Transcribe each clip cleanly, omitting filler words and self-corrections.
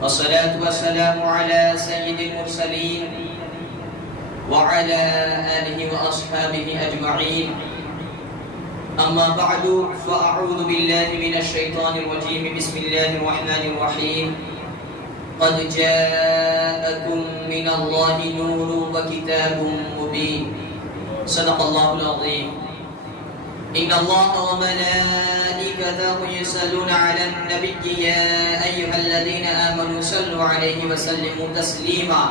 والصلاة والسلام على سيد المرسلين وعلى آله وأصحابه أجمعين. أما بعد فأعوذ بالله من الشيطان الرجيم. بسم الله الرحمن الرحيم. قد جاءكم من الله نور وكتاب مبين. صدق الله العظيم. إن الله وملائكته يصلون على النبي يا أيها الذين آمنوا صلوا عليه وسلموا تسليما.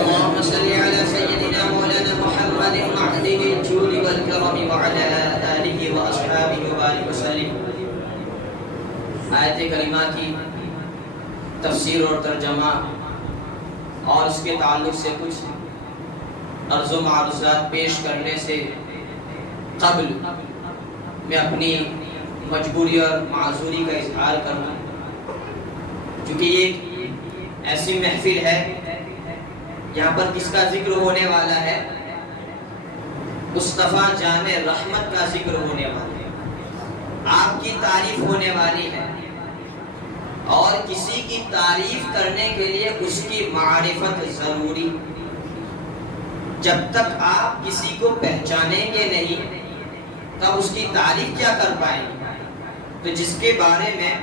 اللهم صل على سيدنا مولانا محمد معدن الجود والكرم وعلى آله وأصحابه وبارك وسلم. آیت کریمہ کی تفسیر اور ترجمہ اور اس کے تعلق سے کچھ عرض و معروضات پیش کرنے سے قبل میں اپنی مجبوری اور معذوری کا اظہار کروں، چونکہ یہ ایک ایسی محفل ہے یہاں پر کس کا ذکر ہونے والا ہے؟ مصطفیٰ جان رحمت کا ذکر ہونے والا ہے، آپ کی تعریف ہونے والی ہے، اور کسی کی تعریف کرنے کے لیے اس کی معرفت ضروری. جب تک آپ کسی کو پہچانیں گے نہیں تب اس کی تعریف کیا کر پائیں گے؟ تو جس کے بارے میں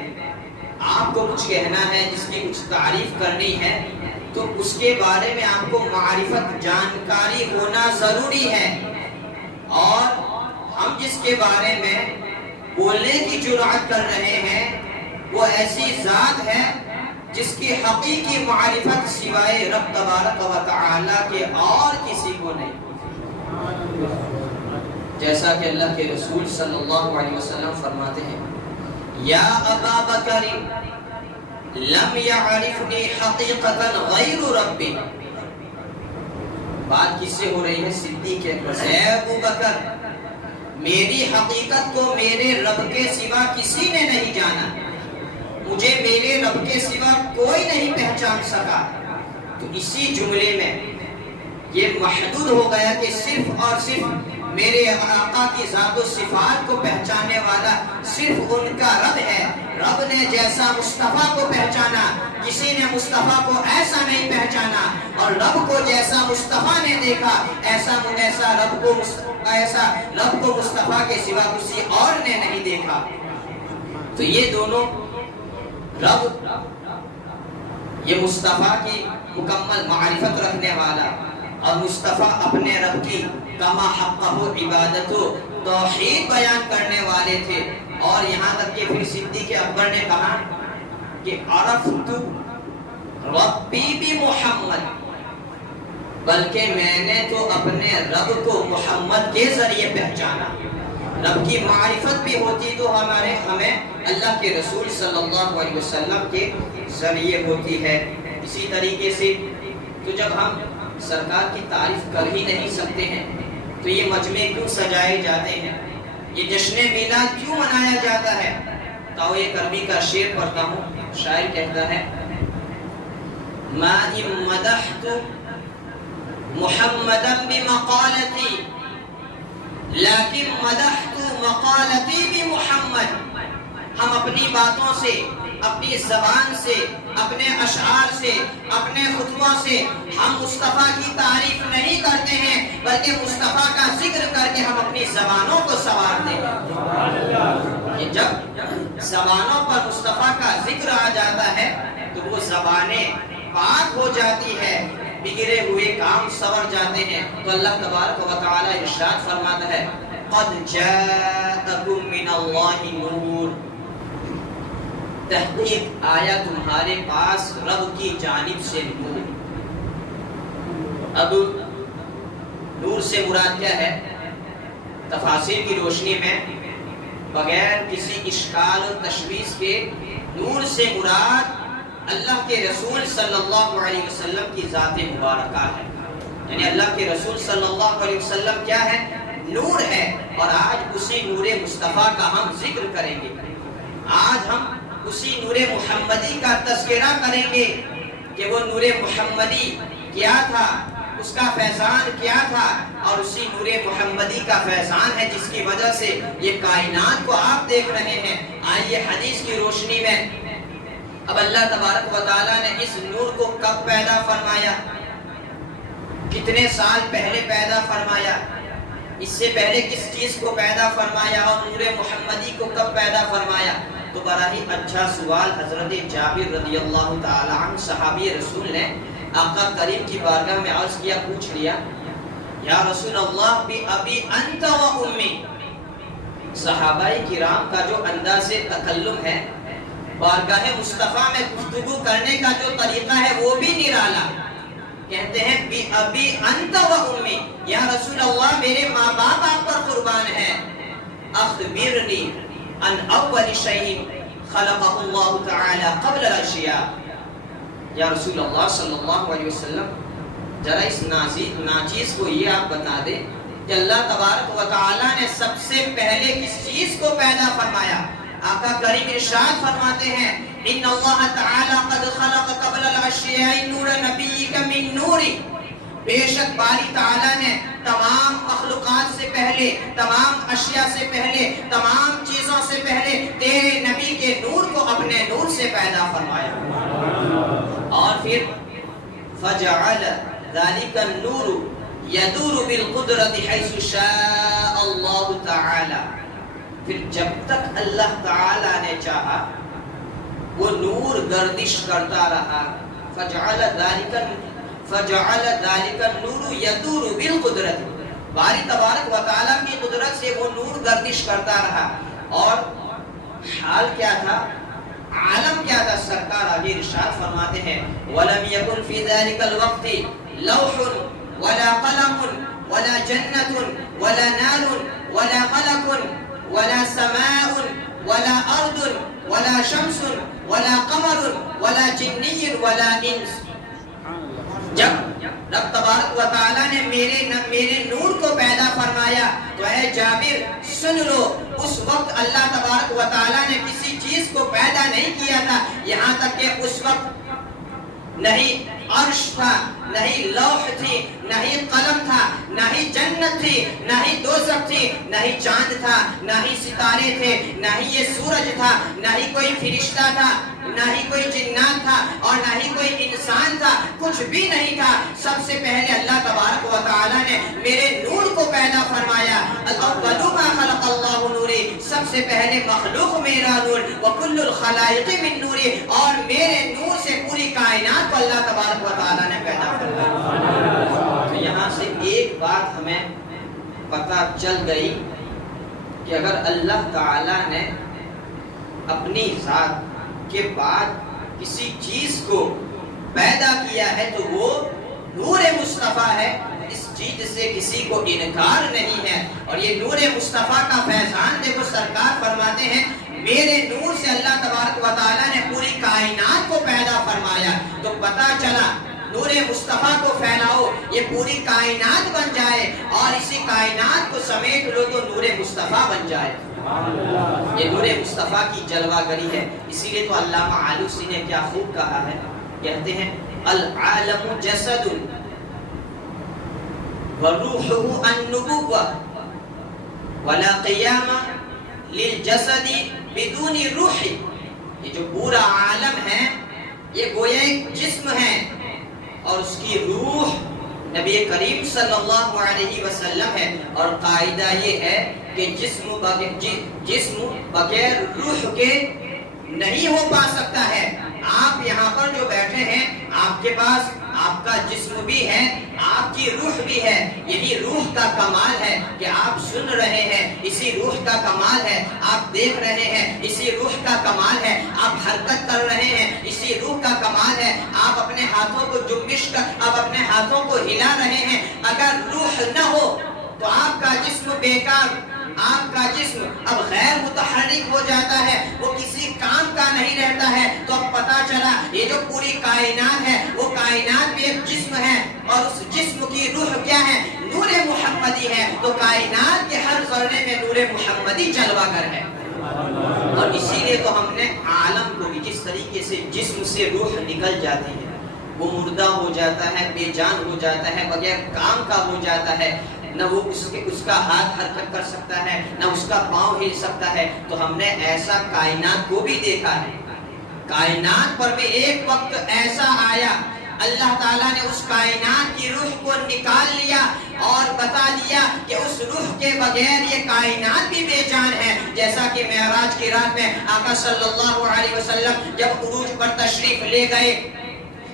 آپ کو کچھ کہنا ہے، جس کی کچھ تعریف کرنی ہے، تو اس کے بارے میں آپ کو معرفت، جانکاری ہونا ضروری ہے. اور ہم جس کے بارے میں بولنے کی جرأت کر رہے ہیں وہ ایسی ذات ہے جس کی حقیقی معرفت سوائے رب تبارک و تعالی کے اور کسی کو نہیں. جیسا کہ اللہ کے رسول صلی اللہ علیہ وسلم فرماتے ہیں، یا ابا بکر لم یعرفنی حقیقتا غیر ربی. بات کس سے ہو رہی ہے؟ صدیق اکبر سے. اے ابو بکر، میری حقیقت کو میرے رب کے سوا کسی نے نہیں جانا، مجھے میرے رب کے سوا کوئی نہیں پہچان سکا. تو اسی جملے میں یہ محدود ہو گیا کہ صرف اور صرف میرے آقا کی ذات و صفات کو پہچاننے والا صرف ان کا رب ہے. رب نے جیسا مصطفیٰ کو پہچانا، کسی نے مصطفیٰ کو ایسا نہیں پہچانا، اور رب کو جیسا مصطفیٰ نے دیکھا ایسا رب کو مصطفیٰ کے سوا کسی اور نے نہیں دیکھا. تو یہ دونوں رب، یہ مصطفیٰ کی مکمل معرفت رکھنے والا، اور مصطفیٰ اپنے رب کی کما حقہ عبادت و توحید بیان کرنے والے تھے. اور یہاں تک کہ پھر صدیق اکبر نے کہا کہ عرفت ربی بھی محمد، بلکہ میں نے تو اپنے رب کو محمد کے ذریعے پہچانا. رب کی معرفت بھی ہوتی تو ہمیں اللہ کے رسول صلی اللہ علیہ وسلم کے ذریعے ہوتی ہے. اسی طریقے سے تو جب ہم سرکار کی تعریف کر ہی نہیں سکتے ہیں تو یہ مجمع کیوں سجائے جاتے ہیں، یہ جشن میلاد کیوں منایا جاتا ہے؟ تاوے کرمی کا شعر پڑھتا ہوں. شاعر کہتا ہے، ما ان مدحت محمدا بمقالتی لیکن مدحت مقالتی بمحمد. ہم اپنی باتوں سے، اپنی زبان سے، اپنے اشعار سے، اپنے خطبوں سے ہم مصطفیٰ کی تعریف نہیں کرتے ہیں، بلکہ مصطفیٰ کا ذکر کر کے ہم اپنی زبانوں کو سنوارتے ہیں. کہ جب زبانوں پر مصطفیٰ کا ذکر آ جاتا ہے تو وہ زبانیں پاک ہو جاتی ہے، بگڑے ہوئے کام سنور جاتے ہیں. تو اللہ تبارک و تعالی ارشاد فرماتا ہے، قد جاءکم من اللہ نور، تحقیق آیا تمہارے پاس رب کی جانب سے نور. اب نور سے مراد کیا ہے؟ تفاسیر کی روشنی میں بغیر کسی اشکال و تشویش کے نور سے مراد اللہ کے رسول صلی اللہ علیہ وسلم کی ذات مبارکہ ہے. یعنی اللہ کے رسول صلی اللہ علیہ وسلم کیا ہے؟ نور ہے. اور آج اسی نور مصطفیٰ کا ہم ذکر کریں گے. آج ہم اسی نور محمدی کا تذکرہ کریں گے کہ وہ نور محمدی کیا تھا، اس کا فیضان کیا تھا، اور اسی نور محمدی کا فیضان ہے جس کی وجہ سے یہ کائنات کو آپ دیکھ رہے ہیں. آئیے حدیث کی روشنی میں اب اللہ تبارک و تعالیٰ نے اس نور کو کب پیدا فرمایا، کتنے سال پہلے پیدا فرمایا، اس سے پہلے کس چیز کو پیدا فرمایا، اور نور محمدی کو کب پیدا فرمایا؟ تو بڑا ہی اچھا سوال حضرت جابر رضی اللہ تعالی عنہ صحابی رسول نے آقا کریم کی بارگاہ میں عرض کیا، پوچھ لیا، یا رسول اللہ بی ابی انت و امی۔ صحابہ کرام کا جو انداز تکلم ہے، بارگاہ مصطفیٰ میں گفتگو کرنے کا جو طریقہ ہے وہ بھی نرالا۔ کہتے ہیں بی ابی انت و امی، یا رسول اللہ میرے ماں باپ آپ پر قربان ہیں، اخبرنی ان اول شیء خلقہ اللہ تعالی قبل الاشیاء۔ یا رسول اللہ صلی اللہ علیہ وسلم ذرا اس ناچیز کو یہ آپ بتا دیں کہ اللہ تبارک و تعالی نے سب سے پہلے کس چیز کو پیدا فرمایا؟ آقا کریم ارشاد فرماتے ہیں، ان اللہ تعالی قد خلق قبل الاشیاء نور نبیک من نوری۔ بے شک باری تعالیٰ نے تمام مخلوقات سے پہلے، تمام اشیاء سے پہلے، تمام چیزوں سے پہلے تیرے نبی کے نور کو اپنے نور سے پیدا فرمایا۔ اور پھر فجعل ذلك النور يدور بالقدرة حيث شاء اللہ تعالی۔ پھر جب تک اللہ تعالی نے چاہا وہ نور گردش کرتا رہا۔ فجعل ذلك النور يدور بالقدرت، باری تبارک و تعالیٰ کی قدرت سے وہ نور گردش کرتا رہا۔ اور حال کیا تھا، عالم کیا تھا؟ سرکار آگے ارشاد فرماتے ہیں، وَلَمْ يَكُنْ فِي ذَلِكَ الْوَقْتِ لَوْحٌ وَلَا قَلَمٌ وَلَا جَنَّةٌ وَلَا نَارٌ وَلَا مَلَكٌ وَلَا سَمَاءٌ وَلَا أَرْضٌ وَلَا شَمْسٌ وَلَا قَمَرٌ وَلَا جِنِّيٌّ وَلَا إِنسٌ۔ جب رب تبارک و تعالیٰ نے میرے نور کو پیدا فرمایا تو اے جابر سن لو، اس وقت اللہ تبارک و تعالیٰ نے کسی چیز کو پیدا نہیں کیا تھا، یہاں تک کہ اس وقت نہیں عرش تھا، نہ ہی لوح تھی، نہ ہی قلم تھا، نہ ہی جنت تھی، نہ ہی دوزخ تھی، نہ ہی چاند تھا، نہ ہی ستارے تھے، نہ ہی یہ سورج تھا، نہ ہی کوئی فرشتہ تھا، نہ ہی کوئی جنات تھا، اور نہ ہی کوئی انسان تھا، کچھ بھی نہیں تھا۔ سب سے پہلے اللہ تبارک و تعالیٰ نے میرے نور کو پیدا فرمایا۔ الاول ما خلق اللہ نوری، سب سے پہلے مخلوق میرا نور، وکل الخلائق من نوری، اور میرے نور سے پوری کائنات کو اللہ تبارک و تعالیٰ نے پیدا فرمایا۔ تو یہاں سے ایک بات ہمیں پتہ چل گئی کہ اگر اللہ تعالیٰ نے اپنی ذات کے بعد کسی چیز کو پیدا کیا ہے تو وہ نور مصطفیٰ ہے، اس چیز سے کسی کو انکار نہیں ہے۔ اور یہ نور مصطفیٰ کا فیضان دیکھو، سرکار فرماتے ہیں میرے نور سے اللہ تبارک و تعالیٰ نے پوری کائنات کو پیدا فرمایا۔ تو پتہ چلا نور مصطفیٰ کو پھیلاؤ، یہ پوری کائنات بن جائے، اور اسی کائنات کو سمیٹ لو تو نور مصطفیٰ بن جائے۔ یہ نور مصطفیٰ کی جلوہ گری ہے۔ اسی لیے تو علامہ آلوسی نے کیا خوب کہا ہے، کہتے ہیں العالم جسد وروحه النبوة ولا قیام للجسد بدون روح۔ یہ جو پورا عالم ہے یہ گویا ایک جسم ہے، اور اس کی روح نبی کریم صلی اللہ علیہ وسلم ہے۔ اور قاعدہ یہ ہے کہ جسم بغیر روح کے نہیں ہو پا سکتا ہے۔ آپ یہاں پر جو بیٹھے ہیں، آپ کے پاس آپ کا جسم بھی ہے، آپ کی روح بھی ہے۔ یہی روح کا کمال ہے کہ آپ سن رہے ہیں، اسی روح کا کمال ہے آپ دیکھ رہے ہیں، اسی روح کا کمال ہے آپ حرکت کر رہے ہیں، اسی روح کا کمال ہے آپ اپنے ہاتھوں کو جنبش کر آپ اپنے ہاتھوں کو ہلا رہے ہیں۔ اگر روح نہ ہو تو آپ کا جسم بیکار، آپ کا جسم اب غیر متحرک ہو جاتا ہے، وہ کسی کام کا نہیں رہتا ہے۔ تو اب پتا چلا یہ جو پوری کائنات ہے وہ کائنات بھی ایک جسم ہے، اور اس جسم کی روح کیا ہے؟ نور محمدی ہے۔ تو کائنات کے ہر ذرے میں نور محمدی جلوہ گر ہے۔ اور اسی لیے تو ہم نے عالم کو بھی جس طریقے سے جسم سے روح نکل جاتی ہے، وہ مردہ ہو جاتا ہے، بے جان ہو جاتا ہے، بغیر کام کا ہو جاتا ہے، نہ وہ اس کا ہاتھ حرکت کر سکتا ہے، نہ اس کا پاؤں ہل سکتا ہے۔ تو ہم نے ایسا کائنات کو بھی دیکھا ہے کائنات پر بھی ایک وقت ایسا آیا اللہ تعالیٰ نے اس کائنات کی روح کو نکال لیا اور بتا دیا کہ اس روح کے بغیر یہ کائنات بھی بے جان ہے. جیسا کہ معراج کی رات میں آقا صلی اللہ علیہ وسلم جب عروج پر تشریف لے گئے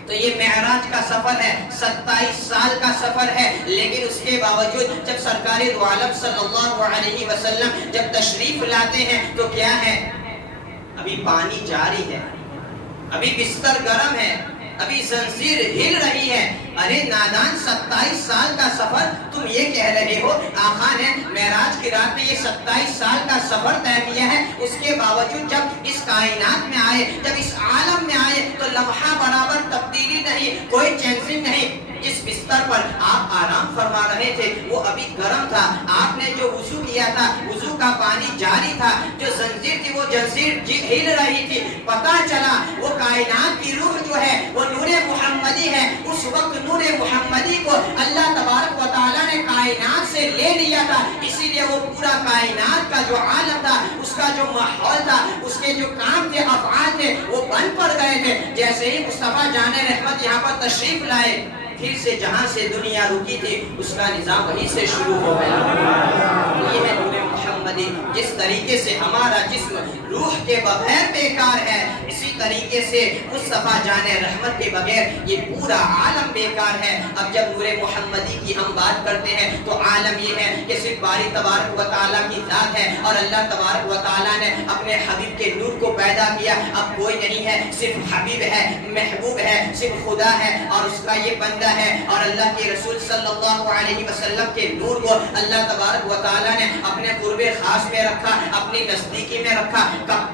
تو یہ معراج کا سفر ہے، 27 سال کا سفر ہے، لیکن اس کے باوجود جب سرکار دو عالم صلی اللہ علیہ وسلم جب تشریف لاتے ہیں تو کیا ہے؟ ابھی پانی جاری ہے، ابھی بستر گرم ہے، ابھی زنجیر ہل رہی ہے. ارے نادان، 27 سال کا سفر تم یہ کہہ رہے ہو آقا نے معراج کی رات میں یہ 27 سال کا سفر طے کیا ہے، اس کے باوجود جب اس کائنات میں آئے، جب اس عالم میں آئے تو لمحہ برابر تبدیلی نہیں، کوئی چینجنگ نہیں. جس بستر پر آپ آرام فرما رہے تھے وہ ابھی گرم تھا، آپ نے جو وضو کیا تھا وضو کا پانی جاری تھا، جو زنجیر تھی وہ زنجیر ہل رہی تھی. پتہ چلا وہ کائنات کی روح جو ہے وہ نور محمدی ہے. اس وقت نور محمدی کو اللہ تبارک و تعالیٰ نے کائنات سے لے لیا تھا، اسی لیے وہ پورا کائنات کا جو عالم تھا، اس کا جو ماحول تھا، اس کے جو کام تھے، افعال تھے، وہ بند پڑ گئے تھے. جیسے ہی مصطفیٰ جان رحمت یہاں پر تشریف لائے، پھر سے جہاں سے دنیا رکی تھی اس کا نظام وہیں سے شروع ہو گیا. یہ ہے نور محمدی. جس طریقے سے ہمارا جسم روح کے بغیر بیکار ہے، اسی طریقے سے مصطفیٰ جان رحمت کے بغیر یہ پورا عالم بیکار ہے. اب جب نور محمدی کی ہم بات کرتے ہیں تو عالم یہ ہے کہ صرف باری تبارک و تعالیٰ کی ذات ہے اور اللہ تبارک و تعالیٰ نے اپنے حبیب کے نور کو پیدا کیا. اب کوئی نہیں ہے، صرف حبیب ہے، محبوب ہے، صرف خدا ہے اور اس کا یہ بندہ ہے. اور اللہ کے رسول صلی اللہ علیہ وسلم کے نور کو اللہ تبارک و تعالیٰ نے اپنے قرب خاص میں رکھا، اپنی نزدیکی میں رکھا. کب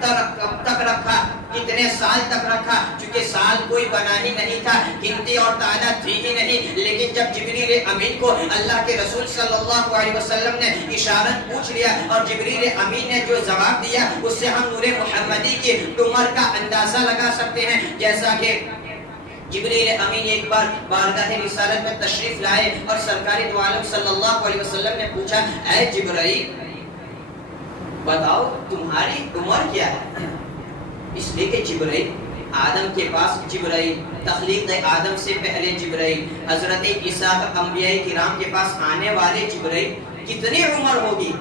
تک رکھا؟ کتنے سال تک رکھا؟ چونکہ سال کوئی بنا ہی نہیں تھا، گنتی اور تعداد تھی ہی نہیں. لیکن جب جبریل امین کو اللہ کے رسول صلی اللہ علیہ وسلم نے اشارت پوچھ لیا اور جبریل امین نے جو جواب دیا اس سے ہم نور محمدی کی عمر کا اندازہ لگا سکتے ہیں. جیسا کہ جبریل امین ایک بار بارگاہ رسالت میں تشریف لائے اور سرکار دو عالم صلی اللہ علیہ وسلم نے پوچھا، اے جبرائیل بتاؤ تمہاری عمر کیا ہے؟ اس لیے کہ جبرائیل آدم کے پاس جبرائیل، تخلیق آدم سے پہلے جبرائیل، حضرت عیسیٰ انبیاء کرام کے پاس آنے والے جبرائیل، کتنی عمر ہوگی؟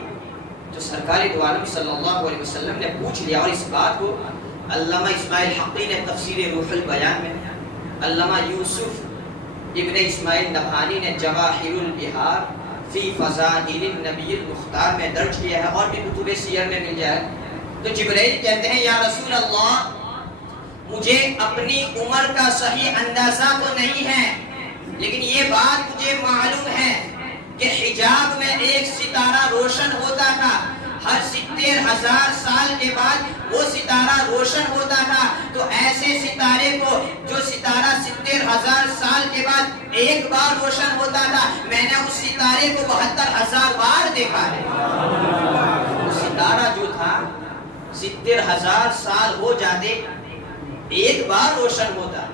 جو سرکار دو عالم صلی اللہ علیہ وسلم نے پوچھ لیا. اور اس بات کو علامہ اسماعیل حقی نے تفسیر روح البیان میں، علامہ یوسف ابن اسماعیل نبہانی نے جواہر البحار فی فضائل النبی المختار میں درج کیا ہے، اور بھی کتب سیر میں مل جائے. تو جبرائیل کہتے ہیں، یا رسول اللہ مجھے اپنی عمر کا صحیح اندازہ تو نہیں ہے، لیکن یہ بات مجھے معلوم ہے کہ حجاب میں ایک ستارہ روشن ہوتا تھا، ہر 70,000 سال کے بعد وہ ستارہ روشن ہوتا تھا. تو ایسے ستارے کو جو ستارہ 70,000 سال کے بعد ایک بار روشن ہوتا تھا، میں نے اس ستارے کو 72,000 بار دیکھا ہے. وہ ستارہ جو تھا 70,000 سال ہو جاتے ایک بار روشن ہوتا،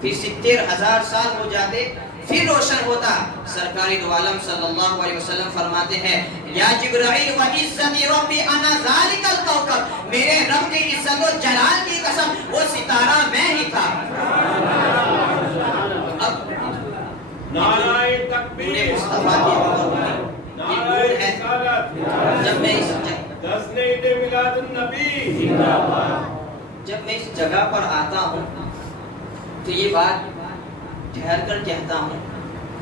پھر 70,000 سال ہو جاتے پھر روشن ہوتا. سرکار دو عالم صلی اللہ علیہ وسلم فرماتے ہیں، یا جبرائیل و عزت ربی انا ذالک الکوکب، میرے رب کی عزت و جلال کی قسم وہ ستارہ میں ہی تھا. اب نعرہ تکبیر، مصطفیٰ کی عمر نعرہ رسالت، جب میں اس میلاد النبی، جب میں اس جگہ پر آتا ہوں تو یہ بات ٹھہر کر کہتا ہوں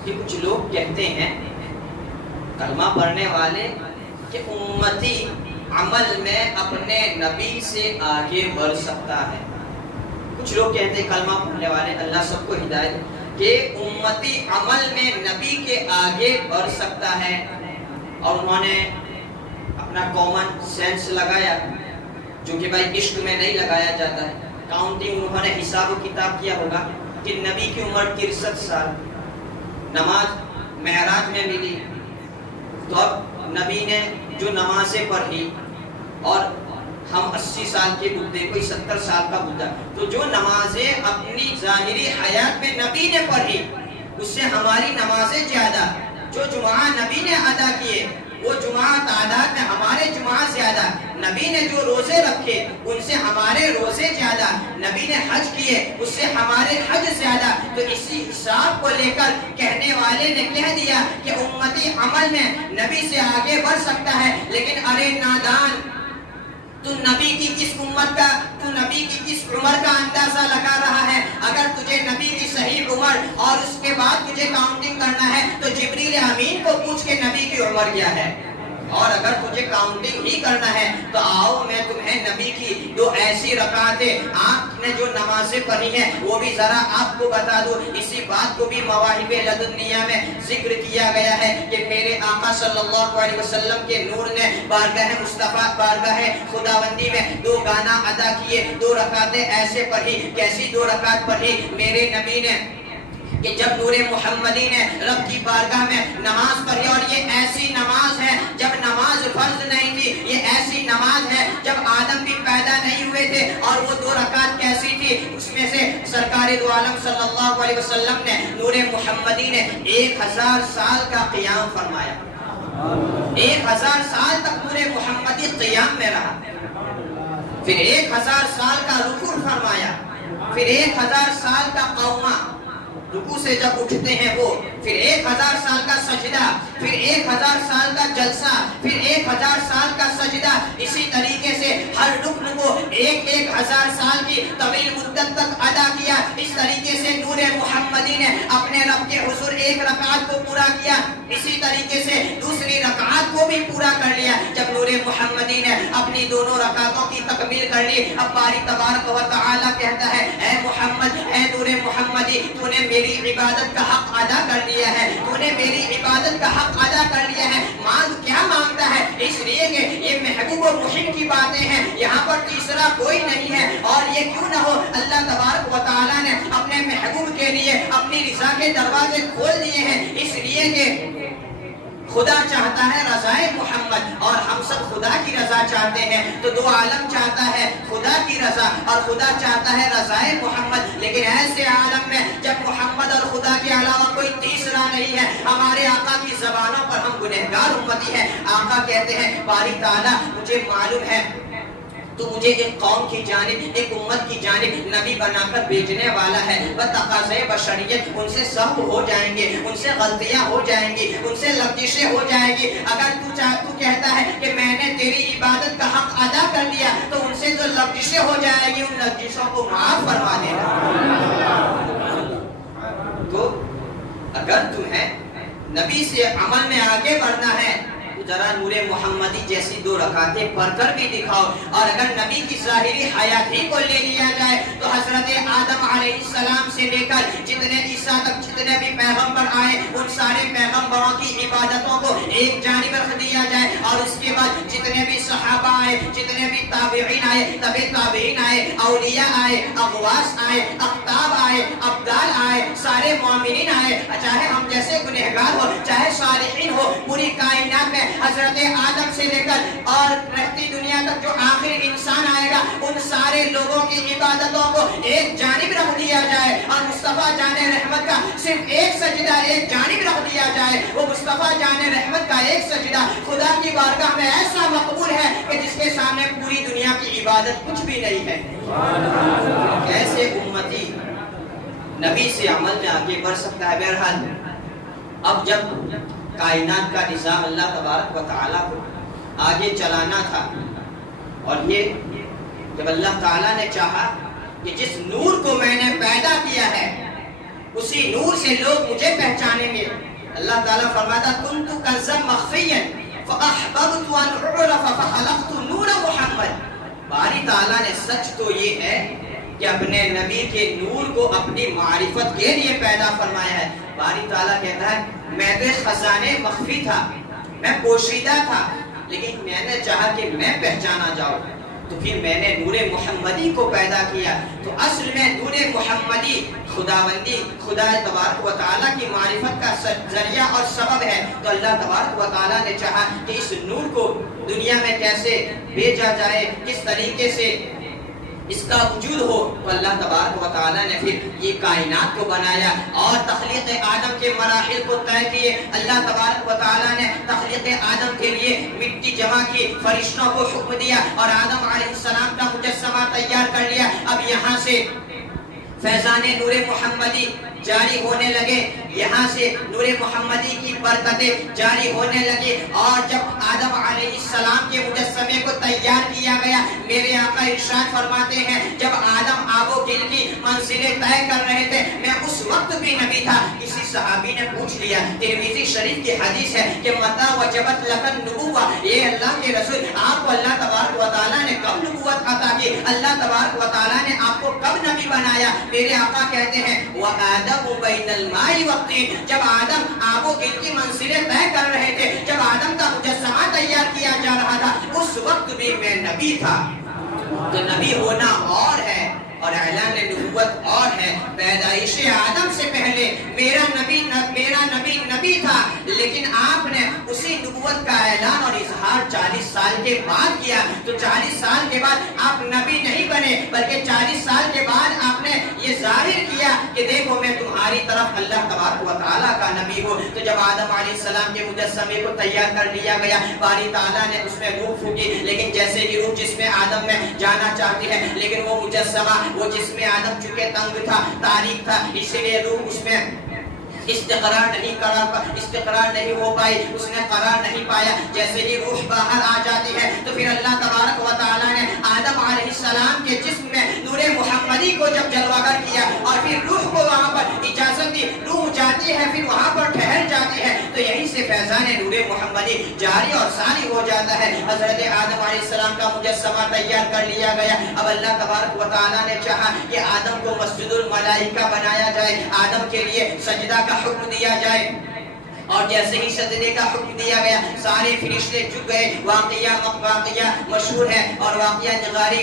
کہ کچھ لوگ کہتے ہیں کلمہ پڑھنے والے کہ امتی عمل میں اپنے نبی سے آگے بڑھ سکتا ہے. کچھ لوگ کہتے ہیں کلمہ پڑھنے والے، اللہ سب کو ہدایت، کہ امتی عمل میں نبی کے آگے بڑھ سکتا ہے. اور انہوں نے اپنا کامن سینس لگایا جو کہ بھائی عشق میں نہیں لگایا جاتا ہے. کاؤنٹنگ انہوں نے حساب و کتاب کیا ہوگا کہ نبی کی عمر 63 سال، نماز معراج میں ملی تو اب نبی نے جو نمازیں پڑھی اور ہم 80 سال کے بڈھے، کوئی 70 سال کا بڈھا، تو جو نمازیں اپنی ظاہری حیات میں نبی نے پڑھی اس سے ہماری نمازیں زیادہ. جو جمعہ نبی نے ادا کیے وہ جمعہ تعداد میں ہمارے جمعہ زیادہ. نبی نے جو روزے رکھے ان سے ہمارے روزے زیادہ. نے حج کیے اس سے ہمارے حج زیادہ، تو اسی حساب کو لے کر کہنے والے نے کہہ دیا کہ امتی عمل میں نبی سے آگے بڑھ سکتا ہے، لیکن ارے نادان، تو نبی کی کس امت کا، تو نبی کی کس عمر کا اندازہ لگا رہا ہے؟ اگر تجھے نبی کی صحیح عمر اور اس کے بعد تجھے کاؤنٹنگ کرنا ہے تو جبریل امین کو پوچھ کے نبی کی عمر کیا ہے، اور اگر تجھے کاؤنٹنگ ہی کرنا ہے تو آؤ میں تمہیں نبی کی دو ایسی رکعتیں آپ نے جو نمازیں پڑھی ہیں وہ بھی ذرا آپ کو بتا دوں۔ اسی بات کو بھی مواہب لدنیہ میں ذکر کیا گیا ہے کہ میرے آقا صلی اللہ علیہ وسلم کے نور نے بارگاہ مصطفیٰ، بارگاہ خداوندی میں دو گانا ادا کیے، دو رکعتیں ایسے پڑھی۔ کیسی دو رکعت پڑھی میرے نبی نے کہ جب نور محمدی نے رب کی بارگاہ میں نماز پڑھی، اور یہ ایسی نماز ہے جب نماز فرض نہیں تھی، یہ ایسی نماز ہے جب آدم بھی پیدا نہیں ہوئے تھے، اور وہ دو رکعت کیسی تھی؟ اس میں سے سرکار دو عالم صلی اللہ علیہ وسلم نے، نور محمدی نے 1000 سال کا قیام فرمایا، 1000 سال تک نور محمدی قیام میں رہا، پھر 1000 سال کا رکوع فرمایا، پھر 1000 سال کا قومہ، رکوع سے جب اٹھتے ہیں وہ، پھر 1000 سال کا سجدہ، پھر 1000 سال کا جلسہ، پھر 1000 سال کا سجدہ، اسی طریقے سے ہر رکن کو 1000 سال کی طویل مدت تک ادا کیا۔ اس طریقے سے نور محمدی نے اپنے رب کے حضور ایک رکعت کو پورا کیا، اسی طریقے سے دوسری رکعت کو بھی پورا کر لیا۔ جب نور محمدی نے اپنی دونوں رکعتوں کی تکمیل کر لی، اب باری تبارک و تعالی کہتا ہے اے محمد، اے نور محمدی، تو نے میری عبادت کا حق ادا کر لیا ہے، تو نے میری عبادت کا حق ادا کر لیا ہے، مانگ کیا مانگتا ہے؟ اس لیے کہ یہ محبوب و محب کی باتیں ہیں، یہاں پر تیسرا کوئی نہیں ہے، اور یہ کیوں نہ ہو، اللہ تبارک و تعالیٰ نے اپنے محبوب کے لیے اپنی رضا کے دروازے کھول دیے ہیں، اس لیے کہ خدا چاہتا ہے رضائے محمد، اور ہم سب خدا کی رضا چاہتے ہیں، تو دو عالم چاہتا ہے خدا کی رضا اور خدا چاہتا ہے رضائے محمد، لیکن ایسے عالم میں جب محمد اور خدا کے علاوہ کوئی تیسرا نہیں ہے، ہمارے آقا کی زبانوں پر ہم گنہگار امتی ہیں۔ آقا کہتے ہیں باری تعالیٰ مجھے معلوم ہے تو مجھے ایک قوم کی جانب، ایک امت کی جانب نبی بنا کر بھیجنے والا ہے، تقاضۂ بشریت ان سے سہو ہو جائیں گے، ان سے غلطیاں ہو جائیں گی، ان سے لغزشیں ہو جائیں گی۔ اگر تو کہتا ہے کہ میں نے تیری عبادت کا حق ادا کر لیا تو ان سے جو لغزشیں ہو جائیں گی ان لغزشوں کو معاف فرما دینا۔ تو اگر تمہیں نبی سے عمل میں آگے بڑھنا ہے ذرا نور محمدی جیسی دو رکعتیں پڑھ کر بھی دکھاؤ، اور اگر نبی کی ظاہری حیات ہی کو لے لیا جائے تو حضرت آدم علیہ السلام سے لے کر جتنے عیسیٰ تک جتنے بھی پیغمبر آئے ان سارے پیغمبروں کی عبادتوں کو ایک جانب رکھ دیا جائے، اور اس کے بعد جتنے بھی صحابہ آئے، جتنے بھی تابعین آئے، طبع تابعین آئے، اولیاء آئے، اغواس آئے، اقطاب آئے، ابدال آئے، سارے مومنین آئے، چاہے ہم جیسے گنہگار ہو چاہے صالحین ہو، پوری کائنات میں حضرت آدم سے لے کر اور رہتی دنیا تک جو آخر انسان آئے گا ان سارے لوگوں کی عبادتوں کو ایک جانب رکھ دیا جائے، اور مصطفیٰ جان رحمت کا صرف ایک سجدہ ایک جانب رکھ دیا جائے۔ وہ مصطفیٰ جان رحمت کا ایک سجدہ خدا کی بارگاہ میں ایسا مقبول ہے کہ جس کے سامنے پوری دنیا کی عبادت کچھ بھی نہیں ہے۔ کیسے امتی نبی سے عمل میں آگے بڑھ سکتا ہے؟ بہرحال اب جب کائنات کا نظام اللہ تبارک و تعالیٰ کو آگے چلانا تھا، اور یہ جب اللہ تعالیٰ نے چاہا کہ جس نور کو میں نے پیدا کیا ہے اسی نور سے لوگ مجھے پہچانیں گے، اللہ تعالیٰ فرماتا کنت کنزا مخفیا فاحببت ان اعرف فخلقت نور محمد۔ باری تعالیٰ نے سچ تو یہ ہے کہ اپنے نبی کے نور کو اپنی معرفت کے لیے پیدا فرمایا ہے۔ باری تعالیٰ کہتا ہے میں تو خزانے مخفی تھا، میں پوشیدہ تھا، لیکن میں نے چاہا کہ میں پہچانا جاؤں تو پھر میں نے نور محمدی کو پیدا کیا۔ تو اصل میں نور محمدی خداوندی، خدا تبارک و تعالیٰ کی معرفت کا ذریعہ اور سبب ہے، تو اللہ تبارک و تعالیٰ نے چاہا کہ اس نور کو دنیا میں کیسے بھیجا جائے، کس طریقے سے اس کا وجود ہو، تو اللہ تبارک و تعالیٰ نے پھر یہ کائنات کو بنایا اور تخلیق آدم کے مراحل کو طے کیے۔ اللہ تبارک و تعالیٰ نے تخلیق آدم کے لیے مٹی جمع کی، فرشتوں کو حکم دیا اور آدم علیہ السلام کا مجسمہ تیار کر لیا۔ اب یہاں سے فیضان نور محمدی جاری ہونے لگے، یہاں سے نور محمدی کی برکتیں جاری ہونے لگے، اور جب آدم علیہ السلام کے مجسمے کو تیار کیا گیا، میرے آقا ارشاد فرماتے ہیں جب آدم آب و گل کی منزلیں طے کر رہے تھے، میں اس وقت بھی نبی تھا۔ کسی صحابی نے پوچھ لیا، ترمذی شریف کی حدیث ہے کہ متى وجبت لك النبوة، یہ اللہ کے رسول، آپ کو اللہ تبارک و تعالیٰ نے کب نبوت عطا کی؟ اللہ تبارک و تعالیٰ نے آپ کو کب نبی بنایا؟ میرے آقا کہتے ہیں وَآدَمُ بَيْنَ الْمَاءِ وَالطِّينِ، جب آدم آب و گل کی منزلیں طے کر رہے تھے، جب آدم کا مجسمہ تیار کیا جا رہا تھا، اس وقت بھی میں نبی تھا۔ تو نبی ہونا اور ہے اور اعلان نبوت اور ہے۔ پیدائش آدم سے پہلے میرا نبی نبی تھا، لیکن آپ نے اسی نبوت کا اعلان اور اظہار 40 سال کے بعد کیا۔ تو 40 سال کے بعد آپ نبی نہیں بنے، بلکہ 40 سال کے بعد آپ نے یہ ظاہر کیا کہ دیکھو میں تمہاری طرف اللہ تبارک و تعالیٰ کا نبی ہوں۔ تو جب آدم علیہ السلام کے مجسمے کو تیار کر لیا گیا، باری تعالیٰ نے اس میں روح پھونکی، لیکن جیسے ہی روح جسم آدم میں جانا چاہتی ہے، لیکن وہ مجسمہ، وہ جسم آدم چونکہ تنگ تھا، تاریک تھا، اسی لیے روح اس میں استقرار نہیں ہو پائی، اس نے قرار نہیں پایا۔ جیسے ہی روح باہر آ جاتی ہے تو پھر اللہ تبارک و تعالیٰ نے آدم علیہ السلام کے جسم میں نور محمدی کو جب جلوگر کیا اور پھر روح کو وہاں پر اجازت دی، روح جاتی ہے پھر وہاں پر ٹھہر جاتی ہے، تو یہیں سے فیضان نور محمدی جاری اور ساری ہو جاتا ہے۔ حضرت آدم علیہ السلام کا مجسمہ تیار کر لیا گیا۔ اب اللہ تبارک و تعالیٰ نے چاہا کہ آدم کو مسجد الملائکہ بنایا جائے، آدم کے لیے سجدہ کا حکم دیا جائے، اور جیسے ہی سجدے کا حکم دیا گیا سارے فرشتے جھک گئے۔ واقعہ مشہور ہے اور واقعہ نگاری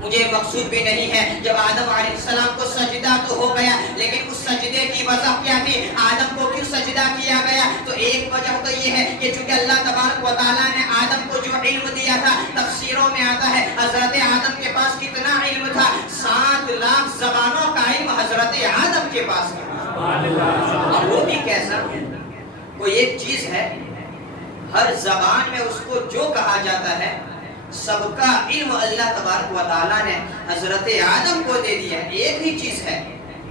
مجھے مقصود بھی نہیں ہے۔ جب آدم علیہ السلام کو سجدہ تو ہو گیا، لیکن اس سجدے کی وجہ کیا تھی؟ آدم کو کیوں سجدہ کیا گیا؟ تو ایک وجہ تو یہ ہے کہ چونکہ اللہ تبارک و تعالیٰ نے آدم کو جو علم دیا تھا، تفسیروں میں آتا ہے حضرت آدم کے پاس کتنا علم تھا؟ 7 لاکھ زبانوں کا علم حضرت آدم کے پاس تھا۔ اور وہ بھی کیسا؟ کوئی ایک چیز ہے، ہر زبان میں اس کو جو کہا جاتا ہے سب کا علم اللہ تبارک و تعالیٰ نے حضرت آدم کو دے دیا ہے۔ ایک ہی چیز ہے،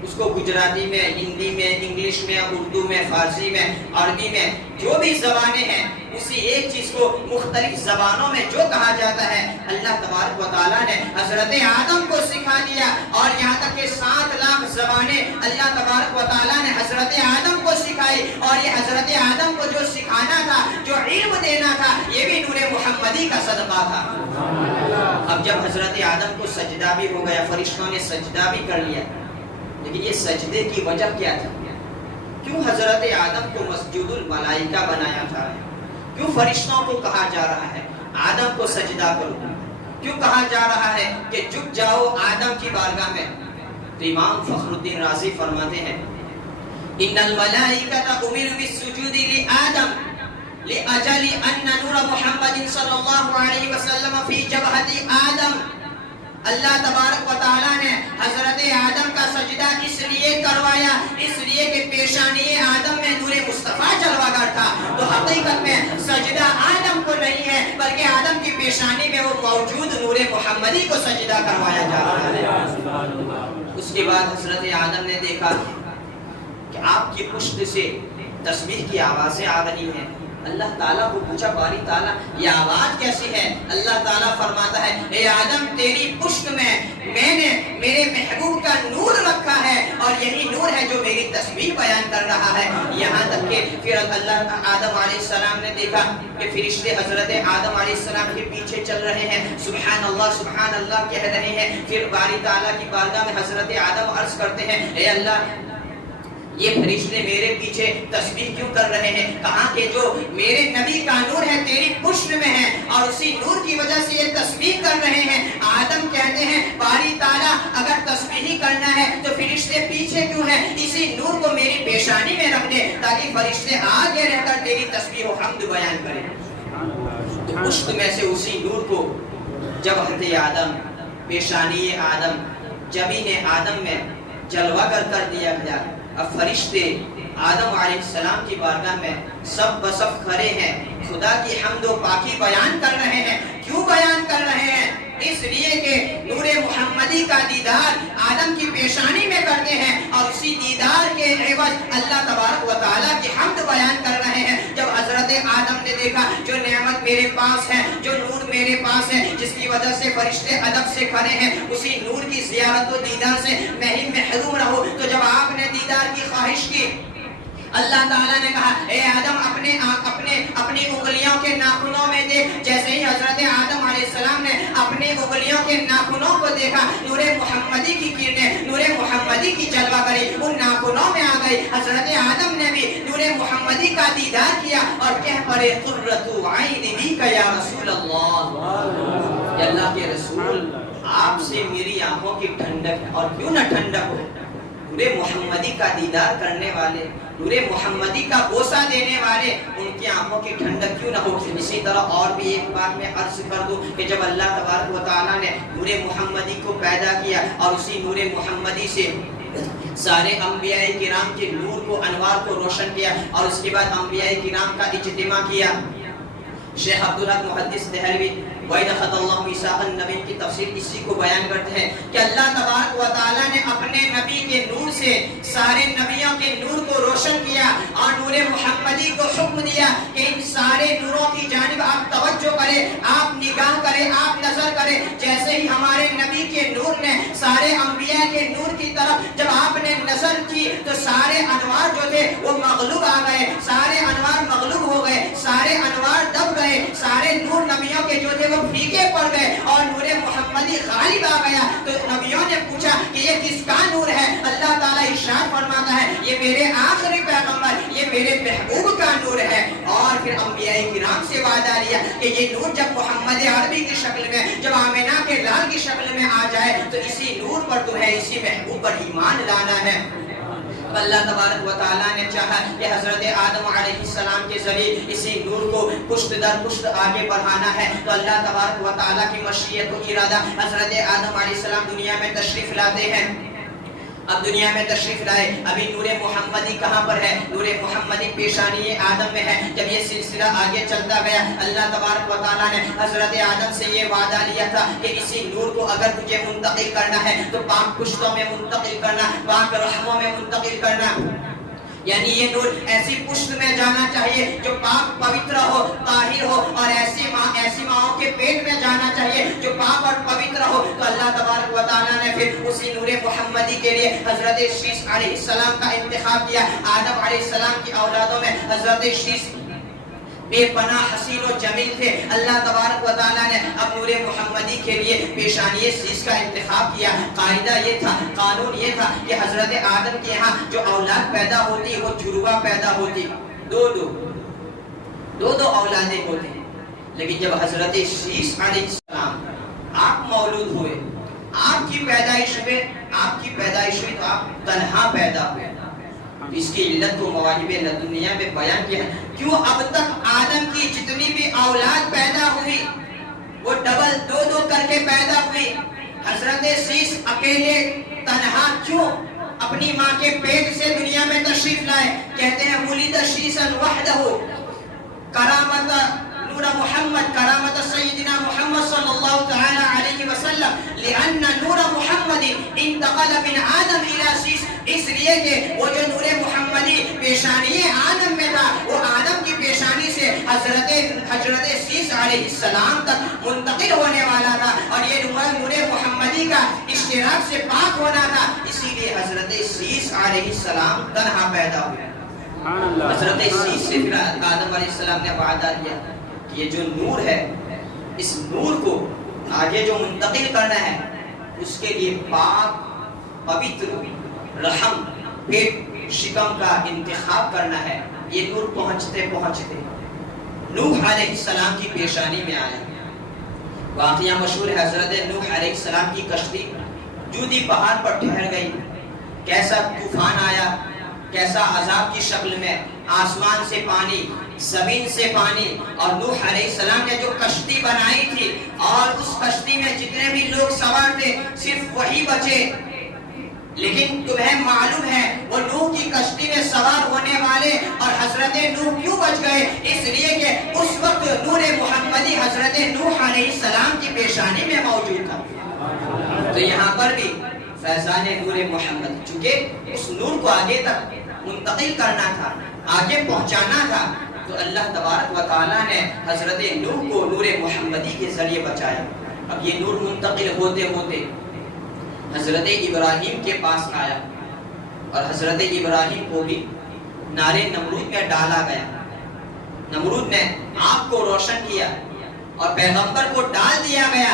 اس کو گجراتی میں، ہندی میں، انگلش میں، اردو میں، فارسی میں، عربی میں، جو بھی زبانیں ہیں، اسی ایک چیز کو مختلف زبانوں میں جو کہا جاتا ہے اللہ تبارک و تعالیٰ نے حضرت آدم کو سکھا دیا۔ اور یہاں تک کہ 7 لاکھ زبانیں اللہ تبارک و تعالیٰ نے حضرت آدم کو سکھائی، اور یہ حضرت آدم کو جو سکھانا تھا، جو علم دینا تھا، یہ بھی نور محمدی کا صدقہ تھا۔ اب جب حضرت آدم کو سجدہ بھی ہو گیا، فرشتوں نے سجدہ بھی کر لیا، لیکن یہ سجدے کی وجہ کیا تھی؟ کیوں حضرت آدم کو مسجد الملائکہ بنایا جا رہا ہے؟ کیوں فرشتوں کو کہا جا رہا ہے آدم کو سجدہ کرو؟ کیوں کہا جا رہا ہے کہ جھک جاؤ آدم کی بارگاہ میں؟ تو امام فخر الدین رازی فرماتے ہیں ان الملائکۃ امروا بالسجود لآدم لأجل ان نور محمد صلی اللہ علیہ وسلم فی جبہۃ آدم۔ اللہ تبارک و تعالیٰ نے حضرت آدم کا سجدہ اس لیے کروایا، اس لیے کہ پیشانی آدم میں نور مصطفیٰ جلوگر تھا۔ تو حقیقت میں سجدہ آدم کو نہیں ہے، بلکہ آدم کی پیشانی میں وہ موجود نور محمدی کو سجدہ کروایا جا رہا ہے۔ اس کے بعد حضرت آدم نے دیکھا کہ آپ کی پشت سے تسبیح کی آوازیں آ رہی ہیں۔ اللہ تعالیٰ کو پوچھا باری تعالیٰ یہ آواز کیسی ہے؟ اللہ تعالیٰ فرماتا ہے اے آدم تیری پشت میں نے میرے محبوب کا نور رکھا ہے، اور یہی نور ہے جو میری تسبیح بیان کر رہا ہے۔ یہاں تک کہ پھر اللہ آدم علیہ السلام نے دیکھا کہ فرشتے حضرت آدم علیہ السلام کے پیچھے چل رہے ہیں، سبحان اللہ کہہ رہے ہیں۔ پھر باری تعالیٰ کی بارگاہ میں حضرت آدم عرض کرتے ہیں اے اللہ یہ فرشتے میرے پیچھے تسبیح کیوں کر رہے ہیں؟ کہاں کہ جو میرے نبی کا نور ہے تیری پشت میں ہے، اور اسی نور کی وجہ سے یہ تسبیح کر رہے ہیں۔ آدم کہتے ہیں باری تعالیٰ اگر تسبیح کرنا ہے تو فرشتے پیچھے کیوں ہیں؟ اسی نور کو میری پیشانی میں رکھ دے تاکہ فرشتے آگے رہ کر تیری تسبیح و حمد بیان کریں۔ تو پشت میں سے اسی نور کو جب حضرت آدم پیشانی آدم، جبین آدم میں جلوہ کر دیا گیا۔ اب فرشتے آدم علیہ السلام کی بارگاہ میں سب بسب کھڑے ہیں، خدا کی حمد و پاکی بیان کر رہے ہیں۔ کیوں بیان کر رہے ہیں؟ اس لیے کہ نور محمدی کا دیدار آدم کی پیشانی میں کرتے ہیں، اور اسی دیدار کے عوض اللہ تبارک و تعالیٰ کی حمد بیان کر رہے ہیں۔ جب حضرت آدم نے دیکھا جو نعمت میرے پاس ہے، جو نور میرے پاس ہے، جس کی وجہ سے فرشتے ادب سے کھڑے ہیں، اسی نور کی زیارت و دیدار سے میں ہی محروم رہوں، تو جب آپ نے دیدار کی خواہش کی، اللہ تعالیٰ نے کہا اے آدم اپنی انگلیوں کے ناخنوں میں دیکھ۔ جیسے ہی حضرت آدم علیہ السلام نے اپنی انگلیوں کے ناخنوں کو دیکھا، نور محمدی کی کرنیں، نور محمدی کی جلوہ گری ان ناخنوں میں آ گئی۔ حضرت آدم نے بھی نور محمدی کا دیدار کیا اور کہہ پڑے قرۃ عین بک یا رسول اللہ، کہ اللہ کے رسول آپ سے میری آنکھوں کی ٹھنڈک ہے۔ اور کیوں نہ ٹھنڈک ہو، نور محمدی کا دیدار کرنے والے، نور محمدی کا بوسہ دینے والے، ان کی آنکھوں کی ٹھنڈک کیوں نہ ہو۔ اسی طرح اور بھی ایک بات میں عرض کر دوں کہ جب اللہ تبارک و تعالیٰ نے نور محمدی کو پیدا کیا اور اسی نور محمدی سے سارے انبیاء کرام کے نور کو، انوار کو روشن کیا، اور اس کے بعد انبیاء کرام کا اجتماع کیا۔ شیخ عبدالحق محدث دہلوی وَإِذْ أَخَذَ اللَّهُ مِيثَاقَ النَّبِيِّينَ کی تفسیر اسی کو بیان کرتے ہیں کہ اللہ تبارک و تعالیٰ نے اپنے نبی کے نور سے سارے نبیوں کے نور کو روشن کیا، اور نور محمدی کو حکم دیا کہ ان سارے نوروں کی جانب آپ توجہ کریں، آپ نگاہ کریں، آپ نظر کریں۔ جیسے ہی ہمارے نبی کے نور نے سارے انبیاء کے نور کی طرف جب آپ نے نظر کی تو سارے انوار جو تھے وہ مغلوب آ گئے، سارے انوار مغلوب ہو گئے، سارے انوار دب گئے، سارے نور نبیوں کے جو تھے وہ پھیکے پڑ گئے، اور نور محمدی غالب آ گیا۔ تو نبیوں نے پوچھا کہ یہ کس کا نور ہے؟ اللہ تعالیٰ ارشاد فرماتا ہے یہ میرے آخری پیغمبر، یہ میرے محبوب کا نور ہے۔ اور پھر انبیاء کرام سے وعدہ لیا کہ یہ نور جب محمد عربی کی شکل میں، جب آمنہ کے لال کی شکل میں آ جائے تو اسی نور پر تمہیں، اسی محبوب پر ایمان لانا ہے۔ اللہ تبارک و تعالیٰ نے چاہا کہ حضرت آدم علیہ السلام کے ذریعے اسی نور کو پشت در پشت آگے بڑھانا ہے، تو اللہ تبارک و تعالیٰ کی مشیت و ارادہ حضرت آدم علیہ السلام دنیا میں تشریف لاتے ہیں۔ اب دنیا میں تشریف لائے، ابھی نور محمدی کہاں پر ہے؟ نور محمدی پیشانی آدم میں ہے۔ جب یہ سلسلہ آگے چلتا گیا، اللہ تبارک و تعالیٰ نے حضرت آدم سے یہ وعدہ لیا تھا کہ اسی نور کو اگر تجھے منتقل کرنا ہے تو پاک پشتوں میں منتقل کرنا، پاک رحموں میں منتقل کرنا۔ یعنی یہ نور ایسی پشت میں جانا چاہیے جو پاک پوتر ہو، طاہر ہو، اور ایسی ماؤں کے پیٹ میں جانا چاہیے جو پاک اور پوتر ہو۔ تو اللہ تبارک و تعالیٰ نے پھر اسی نور محمدی کے لیے حضرت شیس علیہ السلام کا انتخاب کیا۔ آدم علیہ السلام کی اولادوں میں حضرت شیس بے پناہ حسین و جمیل تھے۔ اللہ تبارک و تعالیٰ نے اب نور محمدی کے لیے پیشانی سیس کا انتخاب کیا۔ قاعدہ یہ تھا، قانون یہ تھا کہ حضرت آدم کے یہاں جو اولاد پیدا ہوتی وہ جڑواں پیدا ہوتی، دو اولادیں ہوتی۔ لیکن جب حضرت شیس علیہ السلام آپ مولود ہوئے، آپ کی پیدائش ہوئی تو آپ تنہا پیدا ہوئے۔ اس کی علت کو مواہب لدنیہ میں بیان کیا ہے۔ کیوں اب تک آدم کی جتنی بھی اولاد پیدا ہوئی وہ ڈبل دو کر کے پیدا ہوئی، حضرت شیس اکیلے تنہا کیوں اپنی ماں کے پیٹ سے دنیا میں تشریف لائے؟ کہتے ہیں ولد شیسا وحدہ، کرامت نور محمد، کرامت سیدنا محمد صلی اللہ تعالی علیہ وسلم، لأن نور محمد انتقل من آدم الى شیس، اس لیے کہ وہ جو نور محمدی پیشانی آدم میں تھا وہ آدم کی پیشانی سے حضرت شیس علیہ السلام تک منتقل ہونے والا تھا، اور یہ نور محمدی کا اشتراک سے پاک ہونا تھا، اسی لیے حضرت شیس علیہ السلام تنہا پیدا ہوئے۔ حضرت شیس سے پھر آدم علیہ السلام نے وعدہ کیا کہ یہ جو نور ہے، اس نور کو آگے جو منتقل کرنا ہے اس کے لیے پاک پوتر رحم پیٹ شکم کا انتخاب کرنا ہے۔ یہ نور پہنچتے نوح علیہ السلام کی پیشانی میں آیا۔ واقعہ مشہور ہے، حضرت نوح علیہ السلام کی کشتی جودی پہاڑ پر ٹھہر گئی، کیسا طوفان آیا، کیسا عذاب کی شکل میں آسمان سے پانی زمین سے پانی، اور نوح علیہ السلام نے جو کشتی بنائی تھی اور اس کشتی میں جتنے بھی لوگ سوار تھے صرف وہی بچے. لیکن تمہیں معلوم ہے وہ نوح کی کشتی میں سوار ہونے والے اور حضرت نوح کیوں بچ گئے؟ اس لیے کہ اس وقت نور محمدی حضرت نوح علیہ السلام کی پیشانی میں موجود تھا. تو یہاں پر بھی فیضان نور محمد، چونکہ اس نور کو آگے تک منتقل کرنا تھا، آگے پہنچانا تھا، تو اللہ تبارک و تعالیٰ نے حضرت نوح کو نور محمدی کے ذریعے بچایا. اب یہ نور منتقل ہوتے ہوتے حضرت ابراہیم کے پاس آیا، اور حضرت ابراہیم کو بھی نارے نمرود میں ڈالا گیا. نمرود نے آگ کو روشن کیا اور پیغمبر کو ڈال دیا گیا.